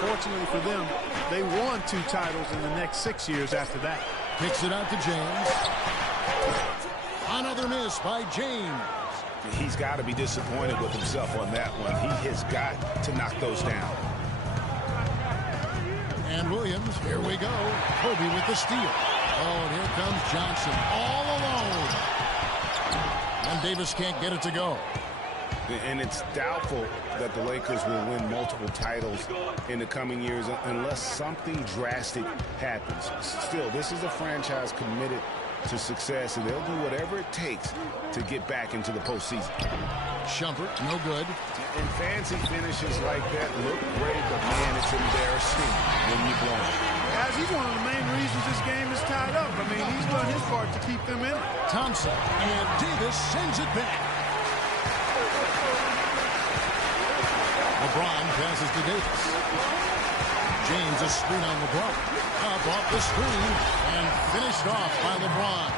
Fortunately for them, they won 2 titles in the next 6 years after that. Kicks it out to James. Another miss by James. He's got to be disappointed with himself on that one. He has got to knock those down. And Williams, here we go. Kobe with the steal. Oh, and here comes Johnson all alone. And Davis can't get it to go. And it's doubtful that the Lakers will win multiple titles in the coming years unless something drastic happens. Still, this is a franchise committed to success, and they'll do whatever it takes to get back into the postseason. Shumpert, no good. And fancy finishes like that look great, but man, it's embarrassing when you blow it. Guys, he's one of the main reasons this game is tied up. I mean, he's done his part to keep them in it. Thompson, and Davis sends it back. LeBron passes to Davis. James a screen on LeBron. Up off the screen and finished off by LeBron.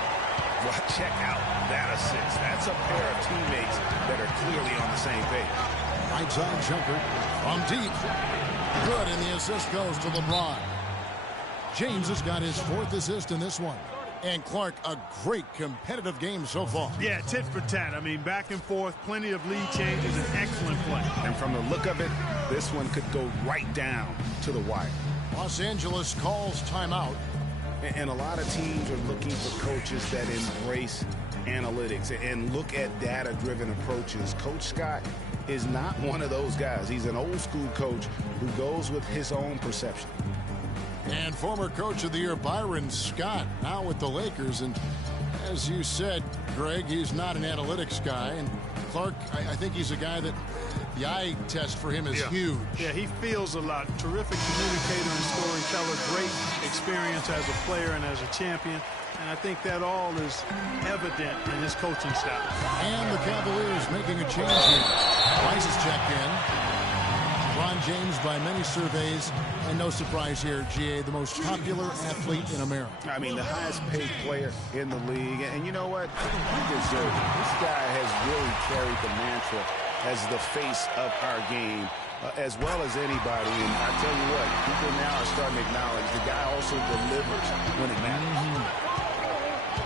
Well, check out that assist. That's a pair of teammates that are clearly on the same page. Right side jumper from deep. Good, and the assist goes to LeBron. James has got his 4th assist in this one. And Clark, a great competitive game so far. Yeah, tit for tat. I mean, back and forth, plenty of lead changes, and excellent play. And from the look of it, this one could go right down to the wire. Los Angeles calls timeout. And a lot of teams are looking for coaches that embrace analytics and look at data-driven approaches. Coach Scott is not one of those guys. He's an old-school coach who goes with his own perception. And former Coach of the Year Byron Scott now with the Lakers. And as you said, Greg, he's not an analytics guy. And Clark, I think he's a guy that the eye test for him is huge. Yeah, he feels a lot. Terrific communicator and storyteller. Great experience as a player and as a champion. And I think that all is evident in his coaching style. And the Cavaliers making a change here. Rice is checked in. LeBron James, by many surveys, and no surprise here, GA, the most popular athlete in America. I mean, the highest paid player in the league. And you know what? He deserves it. This guy has really carried the mantra as the face of our game, as well as anybody. And I tell you what, people now are starting to acknowledge the guy also delivers when it matters.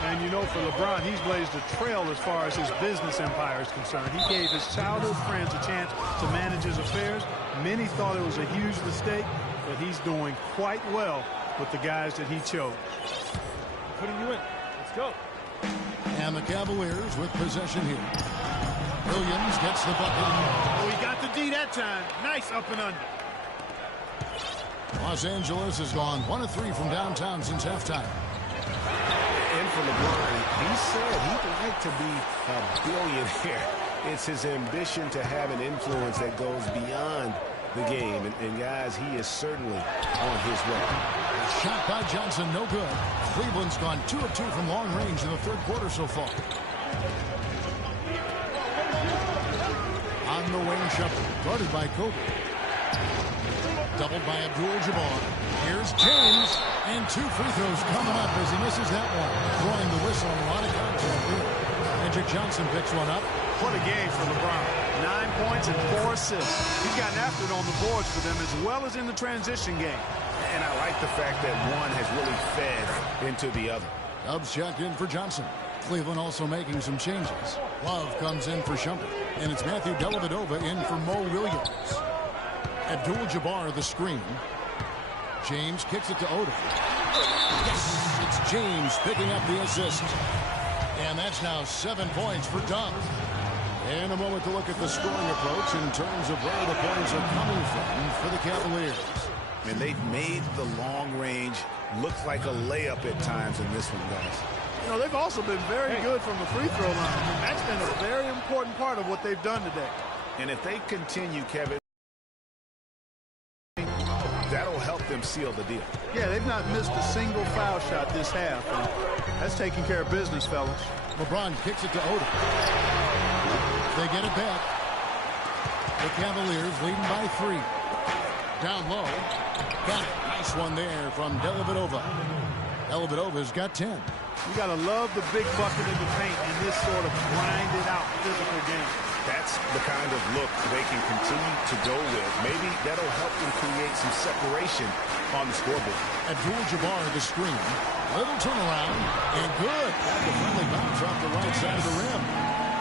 And you know, for LeBron, he's blazed a trail as far as his business empire is concerned. He gave his childhood friends a chance to manage his affairs. Many thought it was a huge mistake, but he's doing quite well with the guys that he chose. Putting you in. Let's go. And the Cavaliers with possession here. Williams gets the bucket. Oh, he got the D that time. Nice up and under. Los Angeles has gone 1 of 3 from downtown since halftime. And for LeBron, he said he'd like to be a billionaire. It's his ambition to have an influence that goes beyond the game. And guys, he is certainly on his way. Shot by Johnson, no good. Cleveland's gone 2 of 2 from long range in the 3rd quarter so far. On the wing, Shumpert, guarded by Kobe. Doubled by Abdul-Jabbar. Here's James, and 2 free throws coming up as he misses that one. Throwing the whistle on a lot of contact here. Magic Johnson picks one up. What a game for LeBron. 9 points and 4 assists. He's gotten after it on the boards for them as well as in the transition game. And I like the fact that one has really fed into the other. Dubs checked in for Johnson. Cleveland also making some changes. Love comes in for Shumpert. And it's Matthew Dellavedova in for Mo Williams. Abdul-Jabbar the screen. James kicks it to Oda. Yes, it's James picking up the assist. And that's now 7 points for Dub. And a moment to look at the scoring approach in terms of where the points are coming from for the Cavaliers. And they've made the long range look like a layup at times in this one, guys. You know, they've also been very good from the free throw line. That's been a very important part of what they've done today. And if they continue, Kevin, that'll help them seal the deal. Yeah, they've not missed a single foul shot this half. And that's taking care of business, fellas. LeBron kicks it to Odom. They get it back. The Cavaliers leading by 3. Down low. Got it. Nice one there from Dellavedova. Dellavedova's got 10. You got to love the big bucket in the paint in this sort of grinded-out physical game. That's the kind of look they can continue to go with. Maybe that'll help them create some separation on the scoreboard. Abdul-Jabbar the screen. Little turnaround. And good. Got the friendly bounce off the right side of the rim.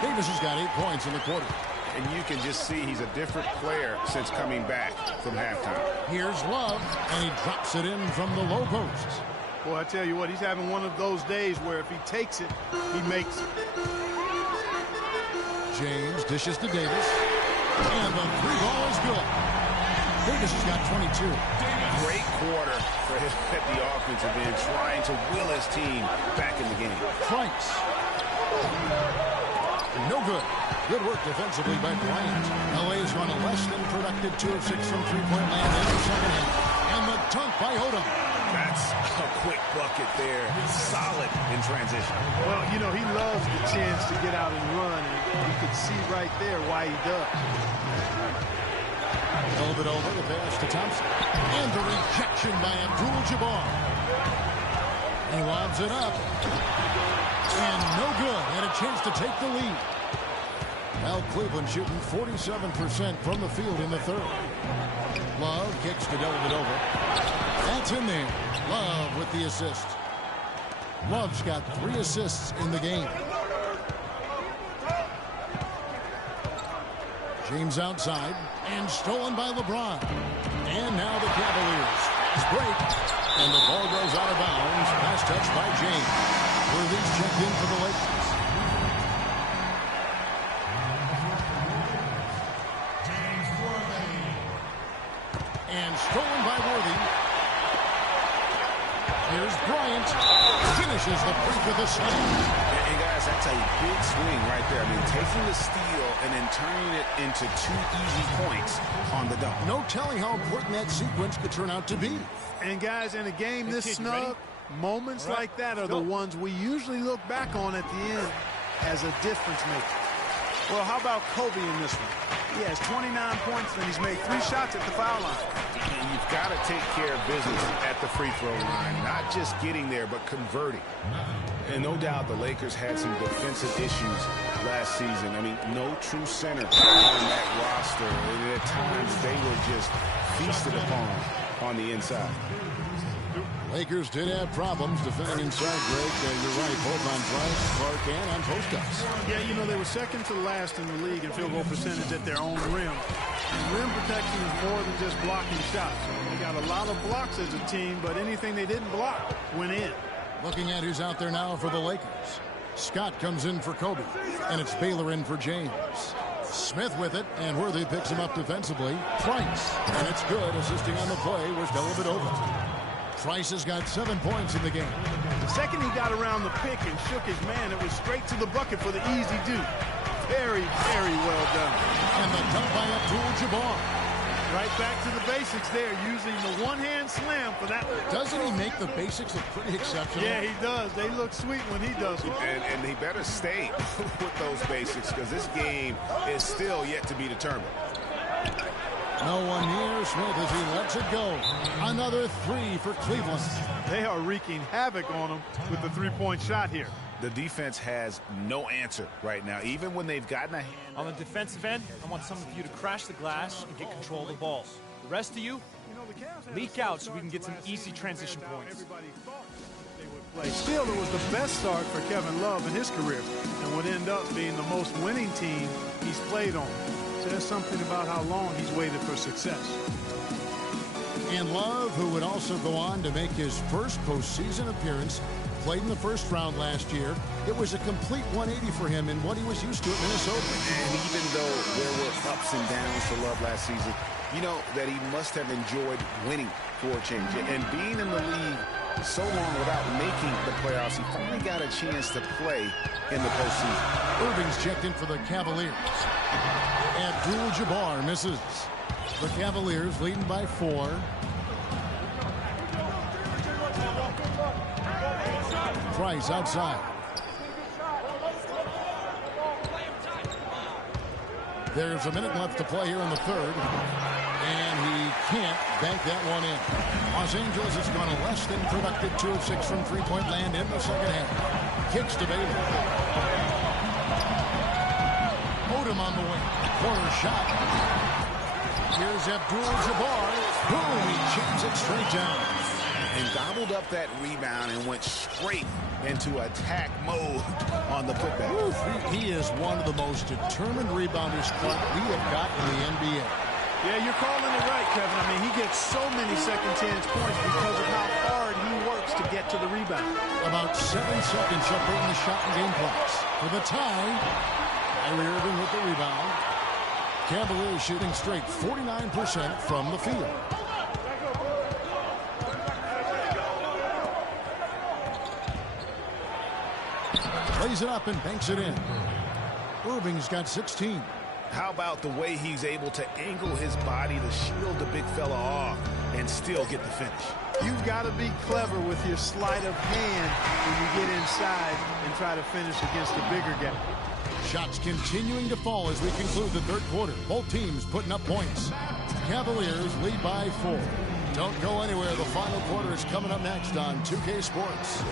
Davis has got 8 points in the quarter. And you can just see he's a different player since coming back from halftime. Here's Love, and he drops it in from the low post. Boy, I tell you what, he's having one of those days where if he takes it, he makes it. James dishes to Davis, and the 3-ball is good. Davis has got 22. Great quarter for him at the offensive end, trying to will his team back in the game. Price. No good. Good work defensively by Bryant. LA's run a less than productive 2 of 6 from three-point land in the second half. And the dunk by Odom. That's a quick bucket there. Solid in transition. Well, you know, he loves the chance to get out and run, and you can see right there why he does. A little bit over the pass to Thompson. And the rejection by Abdul-Jabbar. He lobs it up. And no good. Had a chance to take the lead. Now Cleveland shooting 47% from the field in the third. Love kicks to Dellavedova. That's in there. Love with the assist. Love's got 3 assists in the game. James outside and stolen by LeBron. And now the Cavaliers break. And the ball goes out of bounds. Pass touch by James. Worthy's checked in for the Lakers. And stolen by Worthy. Here's Bryant. Finishes the break with a slam. And guys, that's a big swing right there. I mean, taking the steal and then turning it into 2 easy points on the dunk. No telling how important that sequence could turn out to be. And guys, in a game this snug, moments like that are the ones we usually look back on at the end as a difference maker. Well, how about Kobe in this one? He has 29 points and he's made 3 shots at the foul line. And you've got to take care of business at the free throw line, not just getting there, but converting. And no doubt the Lakers had some defensive issues last season. I mean, no true center on that roster. And at times they were just feasted upon on the inside. Lakers did have problems defending inside, Greg. You're right, both on Price, Clark, and on post-ups. Yeah, you know, they were second to last in the league in field goal percentage at their own rim. And rim protection is more than just blocking shots. They got a lot of blocks as a team, but anything they didn't block went in. Looking at who's out there now for the Lakers. Scott comes in for Kobe, and it's Baylor in for James. Smith with it, and Worthy picks him up defensively. Price, and it's good. Assisting on the play was Dellavedova. Price has got 7 points in the game. The second he got around the pick and shook his man, it was straight to the bucket for the easy do. Very, very well done. And the dunk by Abdul-Jabbar. Right back to the basics there, using the one-hand slam for that one. Doesn't he make the basics look pretty exceptional? Yeah, he does. They look sweet when he does it. And he better stay with those basics because this game is still yet to be determined. No one near Smith as he lets it go. Another 3 for Cleveland. They are wreaking havoc on him with the three-point shot here. The defense has no answer right now, even when they've gotten a hand. On the defensive end, I want some of you to crash the glass and get control of the ball. The rest of you, leak out so we can get some easy transition points. Still, it was the best start for Kevin Love in his career and would end up being the most winning team he's played on. Says something about how long he's waited for success. And Love, who would also go on to make his first postseason appearance, played in the first round last year. It was a complete 180 for him in what he was used to at Minnesota. And even though there were ups and downs for Love last season, you know that he must have enjoyed winning for a change. And being in the league so long without making the playoffs, he finally got a chance to play in the postseason. Irving's checked in for the Cavaliers. Abdul-Jabbar misses. The Cavaliers leading by 4. Price outside. There's a minute left to play here in the third. And he can't bank that one in. Los Angeles has gone a less than productive 2 of 6 from three-point land in the second half. Kicks to Baylor. Odom on the wing. Corner shot. Here's Abdul-Jabbar. Boom, he jams it straight down. And gobbled up that rebound and went straight into attack mode on the putback. He is one of the most determined rebounders we have got in the NBA. Yeah, you're calling it right, Kevin. I mean, he gets so many second chance points because of how hard he works to get to the rebound. About 7 seconds separating the shot and game clocks. For the tie, Kyrie Irving with the rebound. Cavaliers shooting straight 49% from the field. Plays it up and banks it in. Irving's got 16. How about the way he's able to angle his body to shield the big fella off and still get the finish? You've got to be clever with your sleight of hand when you get inside and try to finish against the bigger guy. Shots continuing to fall as we conclude the third quarter. Both teams putting up points. Cavaliers lead by 4. Don't go anywhere. The final quarter is coming up next on 2K Sports.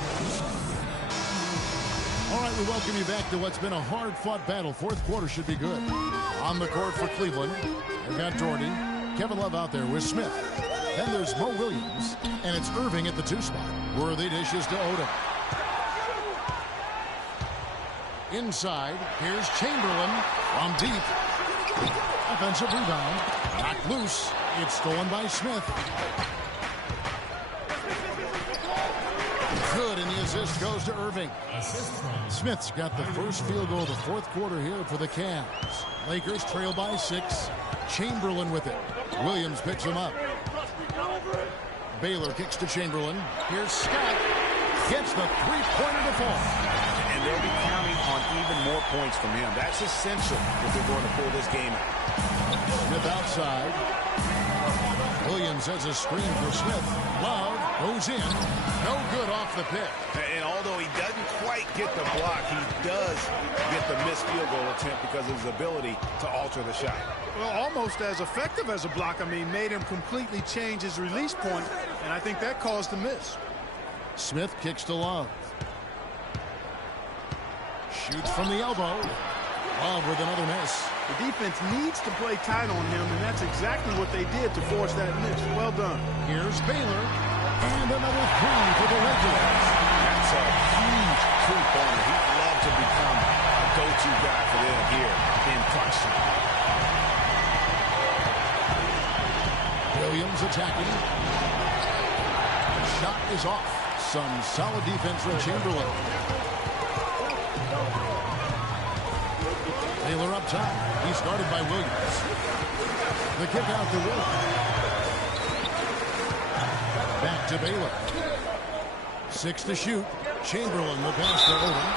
All right, we welcome you back to what's been a hard-fought battle. Fourth quarter should be good. On the court for Cleveland, they've got Doherty, Kevin Love out there with Smith. Then there's Mo Williams, and it's Irving at the 2 spot. Worthy dishes to Odom. Inside, here's Chamberlain from deep. Offensive rebound, knocked loose. It's stolen by Smith. Good, and the assist goes to Irving. Smith's got the first field goal of the fourth quarter here for the Cavs. Lakers trail by 6. Chamberlain with it. Williams picks him up. Baylor kicks to Chamberlain. Here's Scott. Gets the three-pointer to fall. And they'll be counting on even more points from him. That's essential if they're going to pull this game out. Smith outside. Williams has a screen for Smith. Love goes in. No good off the pick. And although he doesn't quite get the block, he does get the missed field goal attempt because of his ability to alter the shot. Well, almost as effective as a block. I mean, made him completely change his release point, and I think that caused the miss. Smith kicks to Love. Shoots from the elbow. Love with another miss. The defense needs to play tight on him, and that's exactly what they did to force that miss. Well done. Here's Baylor. And another 3 for the Lakers. That's a huge coup for him. He'd love to become a go-to guy for them here in crunch time. Williams attacking. Shot is off. Some solid defense from Chamberlain. Baylor up top. He started by Williams. The kick out to Williams. Back to Baylor. 6 to shoot. Chamberlain the pass to Odom.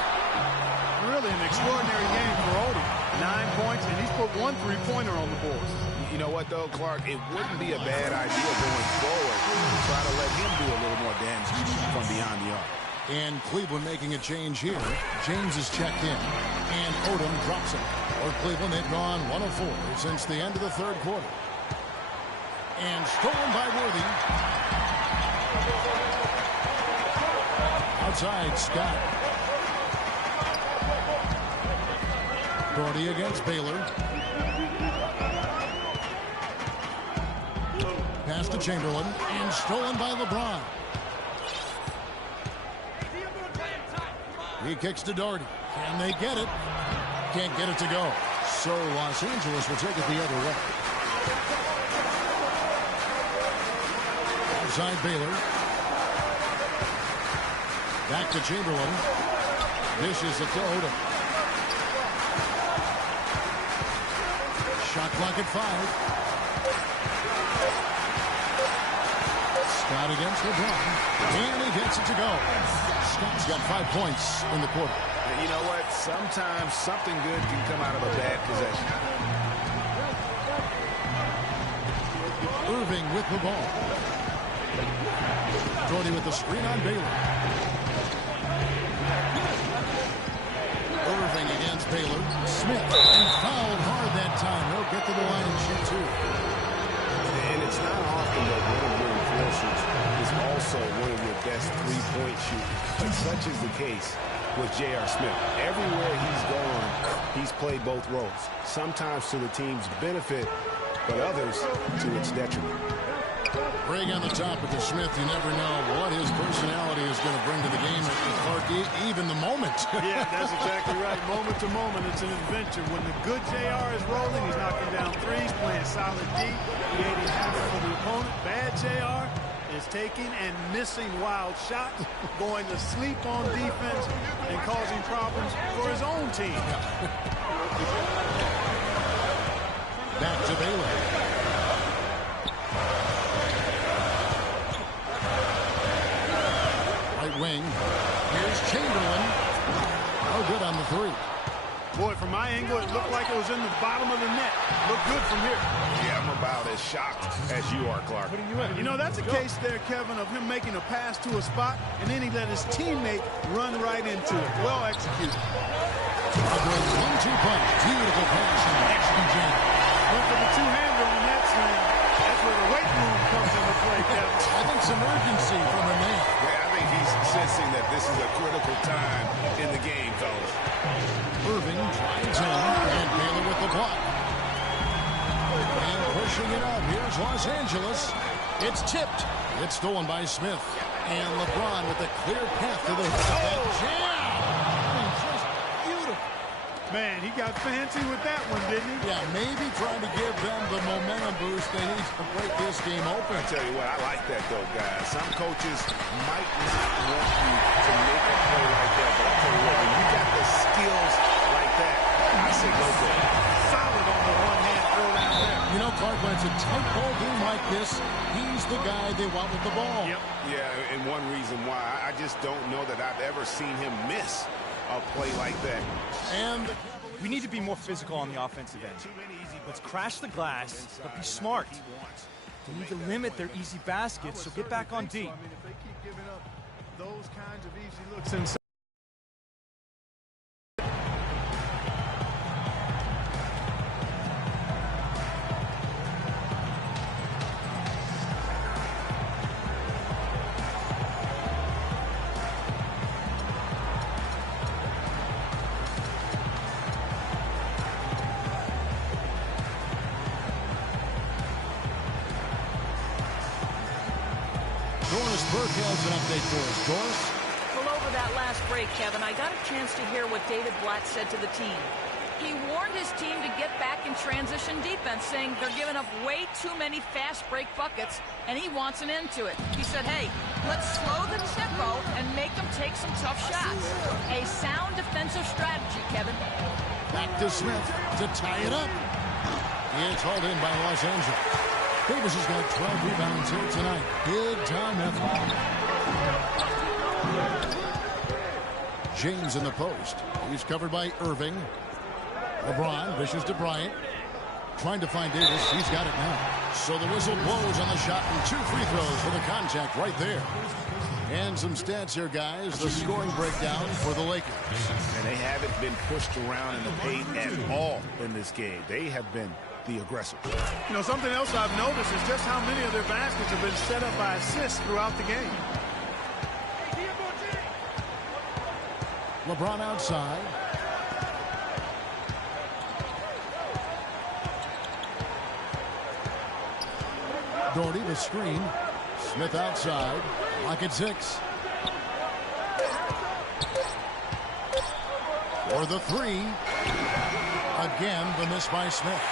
Really an extraordinary game for Odom. 9 points, and he's put 1 3-pointer on the board. You know what, though, Clark? It wouldn't be a bad idea going forward to try to let him do a little more damage from beyond the arc. And Cleveland making a change here. James is checked in. And Odom drops it. For Cleveland, they've gone 1 of 4 since the end of the third quarter. And stolen by Worthy. Outside, Scott. Doherty against Baylor. Pass to Chamberlain. And stolen by LeBron. He kicks to Doherty. Can they get it? Can't get it to go. So Los Angeles will take it the other way. Outside Baylor. Back to Chamberlain. Dishes it to Odom. Shot clock at 5. Scott against LeBron. And he gets it to go. Scott's got 5 points in the quarter. And you know what? Sometimes something good can come out of a bad possession. Irving with the ball. Jordy with the screen on Baylor. Irving against Baylor. Smith. And fouled hard that time. He'll get to the line and shoot 2. And it's not often that one of your enforcers is also one of your best three-point shooters. But such is the case with J.R. Smith. Everywhere he's gone, he's played both roles. Sometimes to the team's benefit, but others to its detriment. Bring on the top of the Smith. You never know what his personality is going to bring to the game at Clark, even the moment. Yeah, that's exactly right. Moment to moment, it's an adventure. When the good JR is rolling, he's knocking down threes, playing solid D, creating havoc for the opponent. Bad JR is taking and missing wild shots, going to sleep on defense, and causing problems for his own team. Back to Baylor. Right wing. Here's Chamberlain. Oh, good on the 3. Boy, from my angle, it looked like it was in the bottom of the net. Looked good from here. Yeah, I'm about as shocked as you are, Clark. You know, that's a case there, Kevin, of him making a pass to a spot, and then he let his teammate run right into it. Well executed. A great 1-2 punch. Beautiful pass from Exton James. Went for the two-hander on that slam. That's where the weight room comes into play, Kevin. I think some urgency from the man. Yeah, I think he's sensing that this is a critical time in the game, fellas. Irving drives in, and Baylor with the block. And pushing it up. Here's Los Angeles. It's tipped. It's stolen by Smith. And LeBron with a clear path to the jam. Just beautiful. Man, he got fancy with that one, didn't he? Yeah, maybe trying to give them the momentum boost they need to break this game open. I tell you what, I like that, though, guys. Some coaches might not want you to make a play like that, but I tell you what, when you got the skills like that, I say go for it. Solid on the one-hand throw down there. You know, Clark, when it's a tight ball game like this, he's the guy they want with the ball. Yep. Yeah, and one reason why, I just don't know that I've ever seen him miss a play like that. And we need to be more physical on the offensive end. Let's crash the glass, but be smart. We need to limit their easy baskets, so get back on D. I mean, if they keep giving up those kinds of easy looks inside. Doris Burke has an update for us. Doris? Well, over that last break, Kevin, I got a chance to hear what David Blatt said to the team. He warned his team to get back in transition defense, saying they're giving up way too many fast break buckets, and he wants an end to it. He said, hey, let's slow the tempo and make them take some tough shots. A sound defensive strategy, Kevin. Back to Smith to tie it up. It's hauled in by Los Angeles. Davis has got 12 rebounds here tonight. Big time effort. James in the post. He's covered by Irving. LeBron dishes to Bryant. Trying to find Davis. He's got it now. So the whistle blows on the shot and 2 free throws for the contact right there. And some stats here, guys. The scoring breakdown for the Lakers. And they haven't been pushed around in the paint at all in this game. They have been the aggressor. You know, something else I've noticed is just how many of their baskets have been set up by assists throughout the game. LeBron outside. Doherty the screen. Smith outside. Lock at 6. For the 3. Again, the miss by Smith.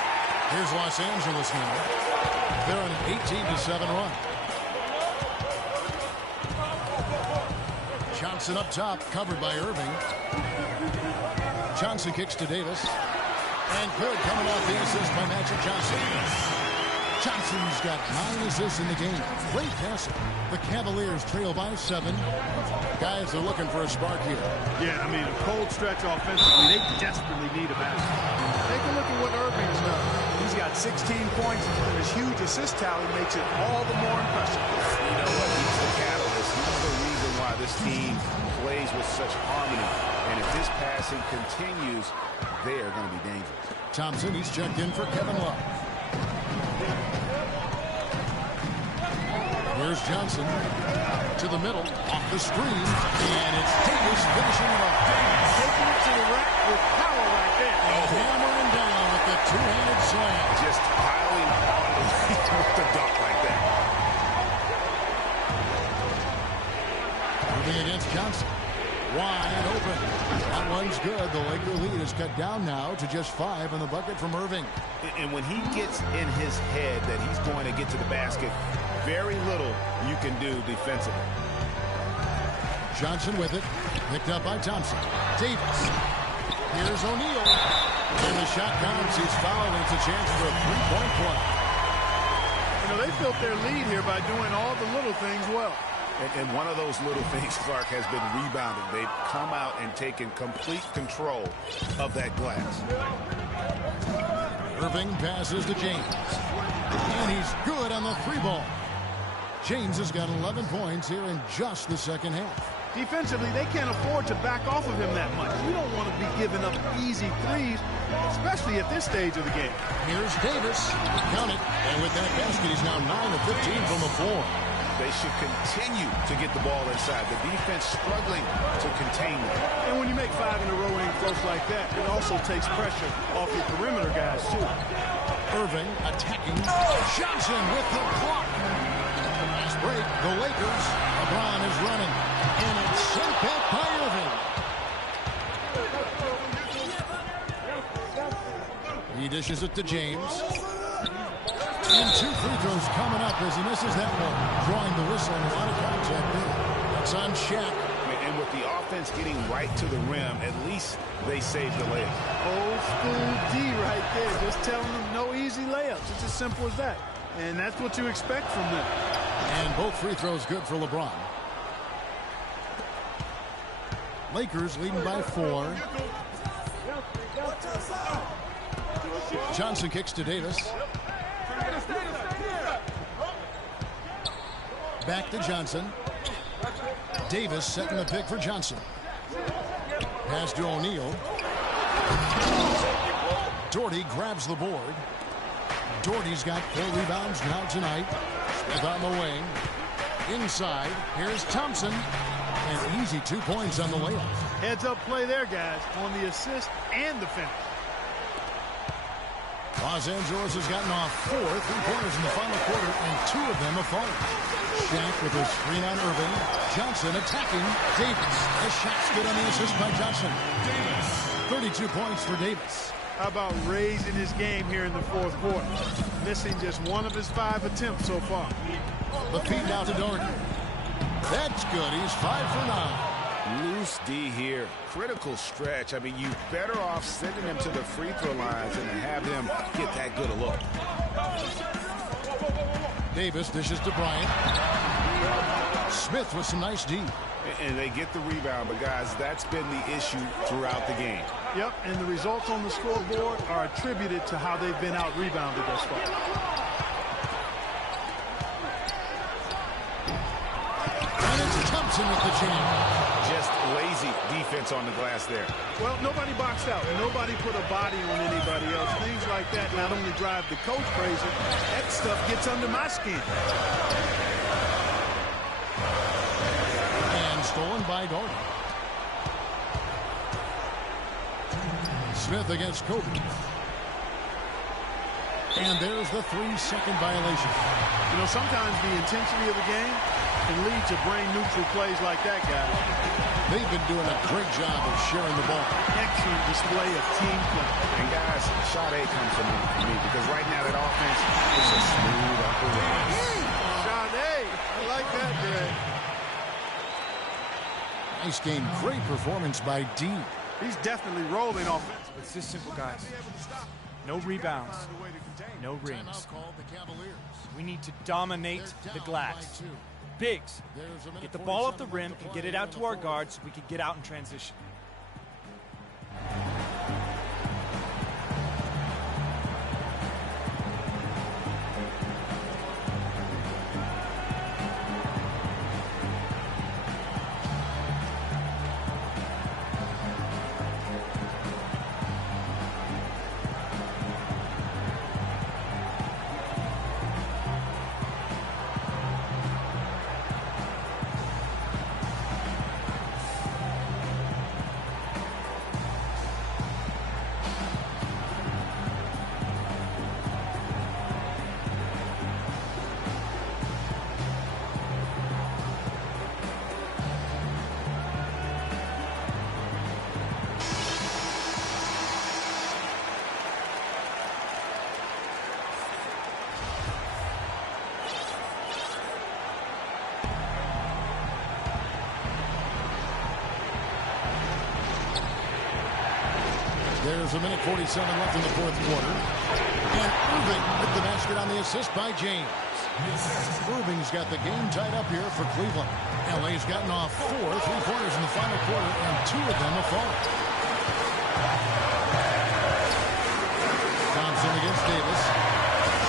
Here's Los Angeles now. They're on an 18-7 run. Johnson up top, covered by Irving. Johnson kicks to Davis. And good, coming off the assist by Magic Johnson. Johnson's got 9 assists in the game. Great passing. The Cavaliers trail by 7. Guys are looking for a spark here. Yeah, I mean, a cold stretch offensively. They desperately need a basket. Take a look at what Irving's done. He's got 16 points, and his huge assist tally makes it all the more impressive. You know what? He's the catalyst. He's the reason why this team plays with such harmony. And if this passing continues, they are going to be dangerous. Thompson, he's checked in for Kevin Love. Here's Johnson to the middle, off the screen, and it's Davis finishing it off. Taking it to the rack with power right there. Hammering down with the two-handed slam. Just piling on with the dunk like that. Moving against Johnson. Wide open. That one's good. The Laker lead is cut down now to just 5 in the bucket from Irving. And when he gets in his head that he's going to get to the basket, very little you can do defensively. Johnson with it. Picked up by Thompson. Davis. Here's O'Neal. And the shot counts. He's fouled, and it's a chance for a three-point play. You know, they built their lead here by doing all the little things well. And one of those little things, Clark, has been rebounding. They've come out and taken complete control of that glass. Irving passes to James. And he's good on the 3-ball. James has got 11 points here in just the second half. Defensively, they can't afford to back off of him that much. You don't want to be giving up easy threes, especially at this stage of the game. Here's Davis. Count it. And with that basket, he's now 9 of 15 from the floor. They should continue to get the ball inside. The defense struggling to contain them. And when you make 5 in a row in close like that, it also takes pressure off your perimeter guys, too. Irving attacking. Johnson with the clock. Last break, the Lakers. LeBron is running. And it's sent back by Irving. He dishes it to James. And 2 free throws coming up as he misses that one. Drawing the whistle and a lot of contact there. That's on Shaq. And with the offense getting right to the rim, at least they saved the layup. Old school D right there. Just telling them no easy layups. It's as simple as that. And that's what you expect from them. And both free throws good for LeBron. Lakers leading by 4. Johnson kicks to Davis. Back to Johnson. Davis setting the pick for Johnson. Pass to O'Neal. Doherty grabs the board. Doherty's got 4 rebounds now tonight. Smith on the wing. Inside, here's Thompson. And easy 2 points on the layup. Heads up play there, guys, on the assist and the finish. Los Angeles has gotten off 4 3-pointers in the final quarter, and 2 of them have fallen. Shaq with a screen on Irving. Johnson attacking Davis. The shot's good on the assist by Johnson. 32 points for Davis. How about raising his game here in the 4th quarter? Missing just 1 of his 5 attempts so far. The feed now to Doherty. That's good. He's 5 for 9. Loose D here. Critical stretch. I mean, you better off sending him to the free throw lines than to have him get that good a look. Davis dishes to Bryant. Smith with some nice D. And they get the rebound, but guys, that's been the issue throughout the game. Yep, and the results on the scoreboard are attributed to how they've been out-rebounded thus far. And it's Thompson with the jam. Just lazy defense on the glass there. Well, nobody boxed out. Nobody put a body on anybody else. Things like that not only drive the coach crazy, that stuff gets under my skin. And stolen by Doherty. Smith against Kobe. And there's the 3-second violation. You know, sometimes the intensity of the game can lead to brain-neutral plays like that, guys. They've been doing a great job of sharing the ball. Excellent display of team play. And guys, shot A comes from me because right now that offense is a smooth operation. Shot A. I like that, Greg. Nice game. Great performance by D. He's definitely rolling offense. It's this simple, guys. No rebounds, no rings. We need to dominate the glass. Bigs, get the ball off the rim and get it out to our guards so we can get out in transition. There's a minute 47 left in the fourth quarter. And Irving with the basket on the assist by James. Irving's got the game tied up here for Cleveland. LA's gotten off 4 3-pointers in the final quarter, and 2 of them have fallen. Thompson against Davis.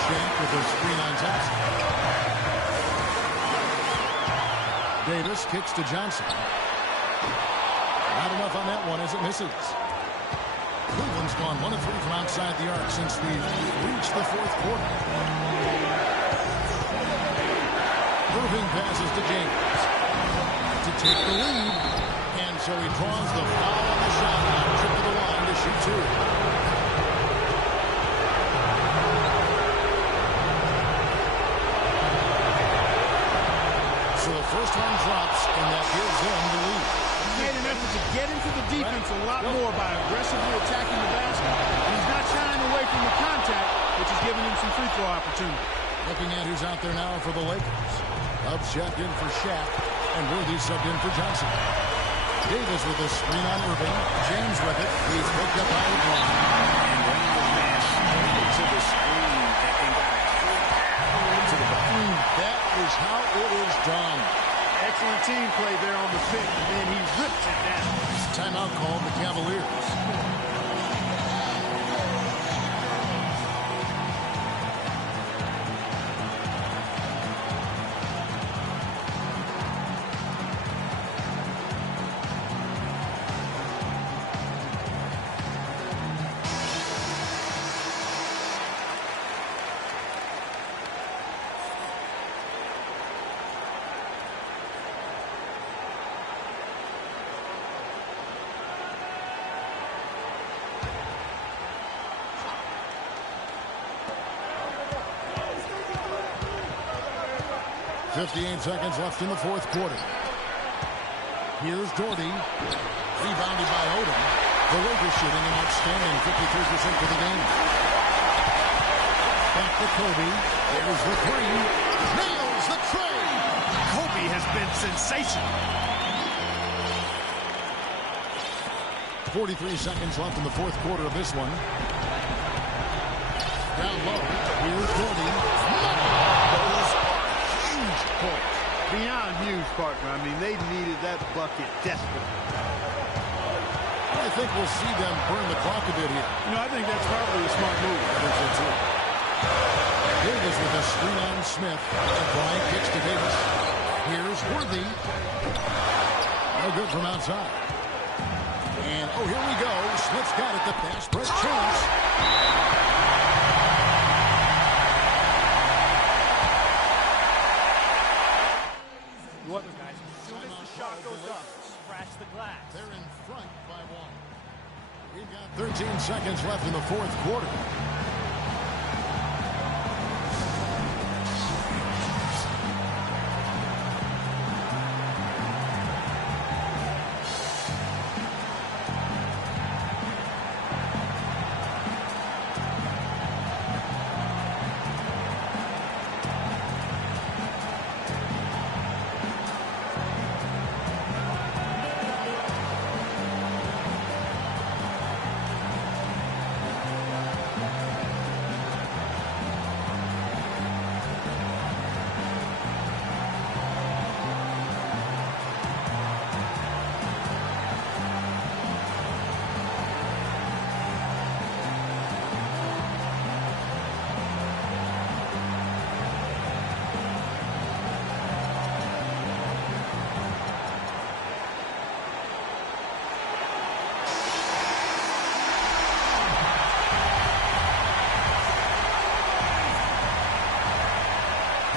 Shank with a screen on Thompson. Davis kicks to Johnson. Not enough on that one as it misses. Cleveland's gone 1 of 3 from outside the arc since we've reached the fourth quarter. Irving passes to James to take the lead, and so he draws the foul on the shot clock. Trip to the line to shoot 2. So the first one drops, and that gives them the lead. Made an effort to get into the defense a lot more by aggressively attacking the basket, and he's not shying away from the contact, which is giving him some free throw opportunity. Looking at who's out there now for the Lakers. Love checked in for Shaq, and Worthy subbed in for Johnson. Davis with a screen on Irving. James with it. He's picked up by LeBron. And Brown was man straight to the screen and got a quick pass to the ball. That is how it is done. Excellent team play there on the pick, and then he rips it down. Timeout called the Cavaliers. .58 seconds left in the fourth quarter. Here's Doherty. Rebounded by Odom. The Lakers shooting an outstanding 53% for the game. Back to Kobe. There's the 3. Nails the tray. Kobe has been sensational. 43 seconds left in the fourth quarter of this one. Down low. Here's Doherty. Beyond huge, partner. I mean, they needed that bucket desperately. I think we'll see them burn the clock a bit here. You know, I think that's probably a smart move. I think so, too. Davis with a screen on Smith. And Bryant kicks to Davis. Here's Worthy. No good from outside. And, oh, here we go. Smith's got it. The pass break chance. What, guys? As soon as the shot goes up, scratch the glass. They're in front by 1. We've got 13 seconds left in the fourth quarter.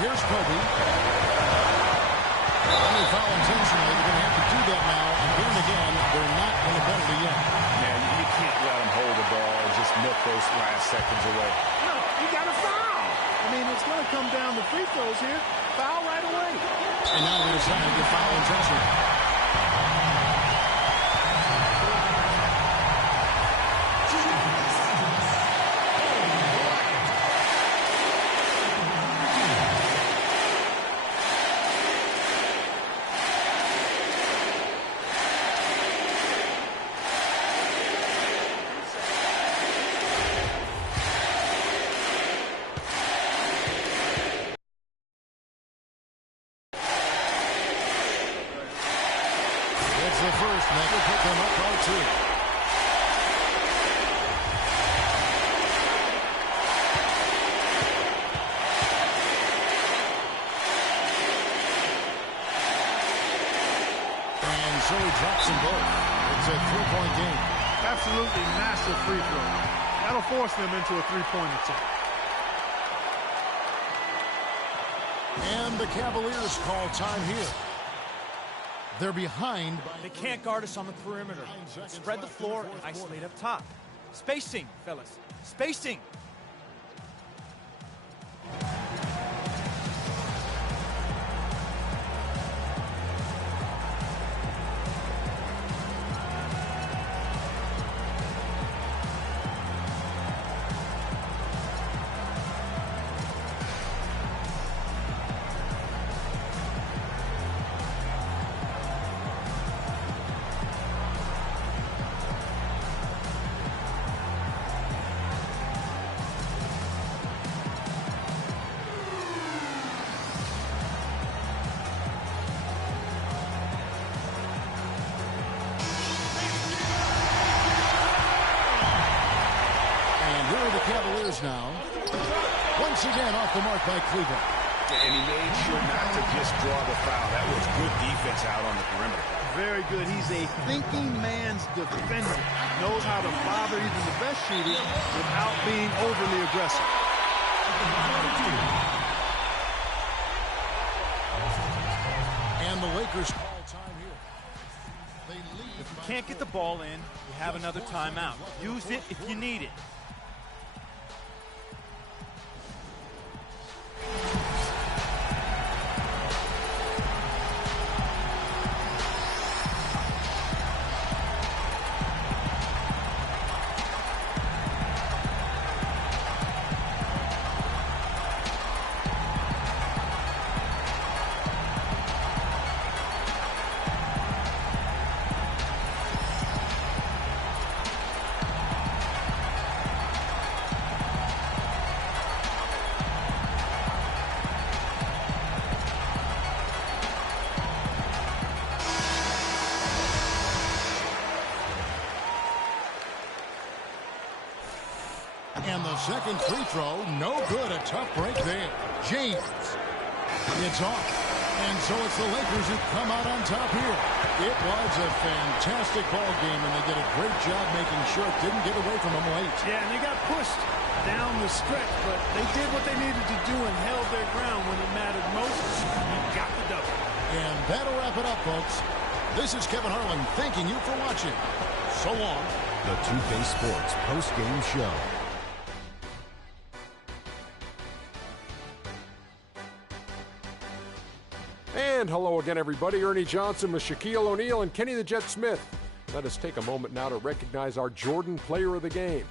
Here's Kobe. And they foul intentionally. They're going to have to do that now. Again, they're not in the penalty yet. Man, you can't let them hold the ball and just milk those last seconds away. No, you got to foul. I mean, it's going to come down to free throws here. Foul right away. And now they decide to foul intentionally. The first, make it pick them up by 2. And so he drops them both. It's a 3-point game. Absolutely massive free throw. That'll force them into a 3-point attempt. And the Cavaliers call time here. They're behind. They can't guard us on the perimeter. Spread the floor and isolate up top. Spacing, fellas. Spacing. Cavaliers now. Once again off the mark by Cleveland. And he made sure not to just draw the foul. That was good defense out on the perimeter. Very good. He's a thinking man's defender. Knows how to bother even the best shooters without being overly aggressive. And the Lakers call time here. They lead. If you can't get the ball in, you have another timeout. Use it if you need it. And the second free throw, no good. A tough break there. James. It's off. And so it's the Lakers who come out on top here. It was a fantastic ball game, and they did a great job making sure it didn't get away from them late. Yeah, and they got pushed down the stretch, but they did what they needed to do and held their ground when it mattered most. You got the double. And that'll wrap it up, folks. This is Kevin Harlan thanking you for watching. So long. The 2K Sports post-game show. And hello again, everybody. Ernie Johnson with Shaquille O'Neal and Kenny the Jet Smith. Let us take a moment now to recognize our Jordan Player of the Game.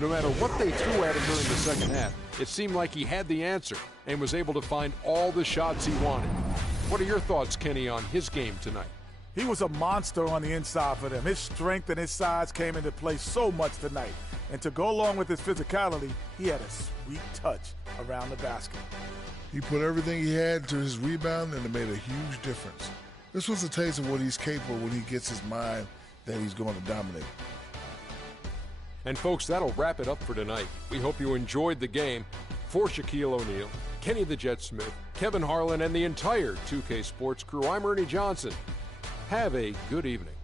No matter what they threw at him during the second half, it seemed like he had the answer and was able to find all the shots he wanted. What are your thoughts, Kenny, on his game tonight? He was a monster on the inside for them. His strength and his size came into play so much tonight. And to go along with his physicality, he had a sweet touch around the basket. He put everything he had to his rebound, and it made a huge difference. This was a taste of what he's capable when he gets his mind that he's going to dominate. And folks, that'll wrap it up for tonight. We hope you enjoyed the game. For Shaquille O'Neal, Kenny the Jet Smith, Kevin Harlan, and the entire 2K Sports crew, I'm Ernie Johnson. Have a good evening.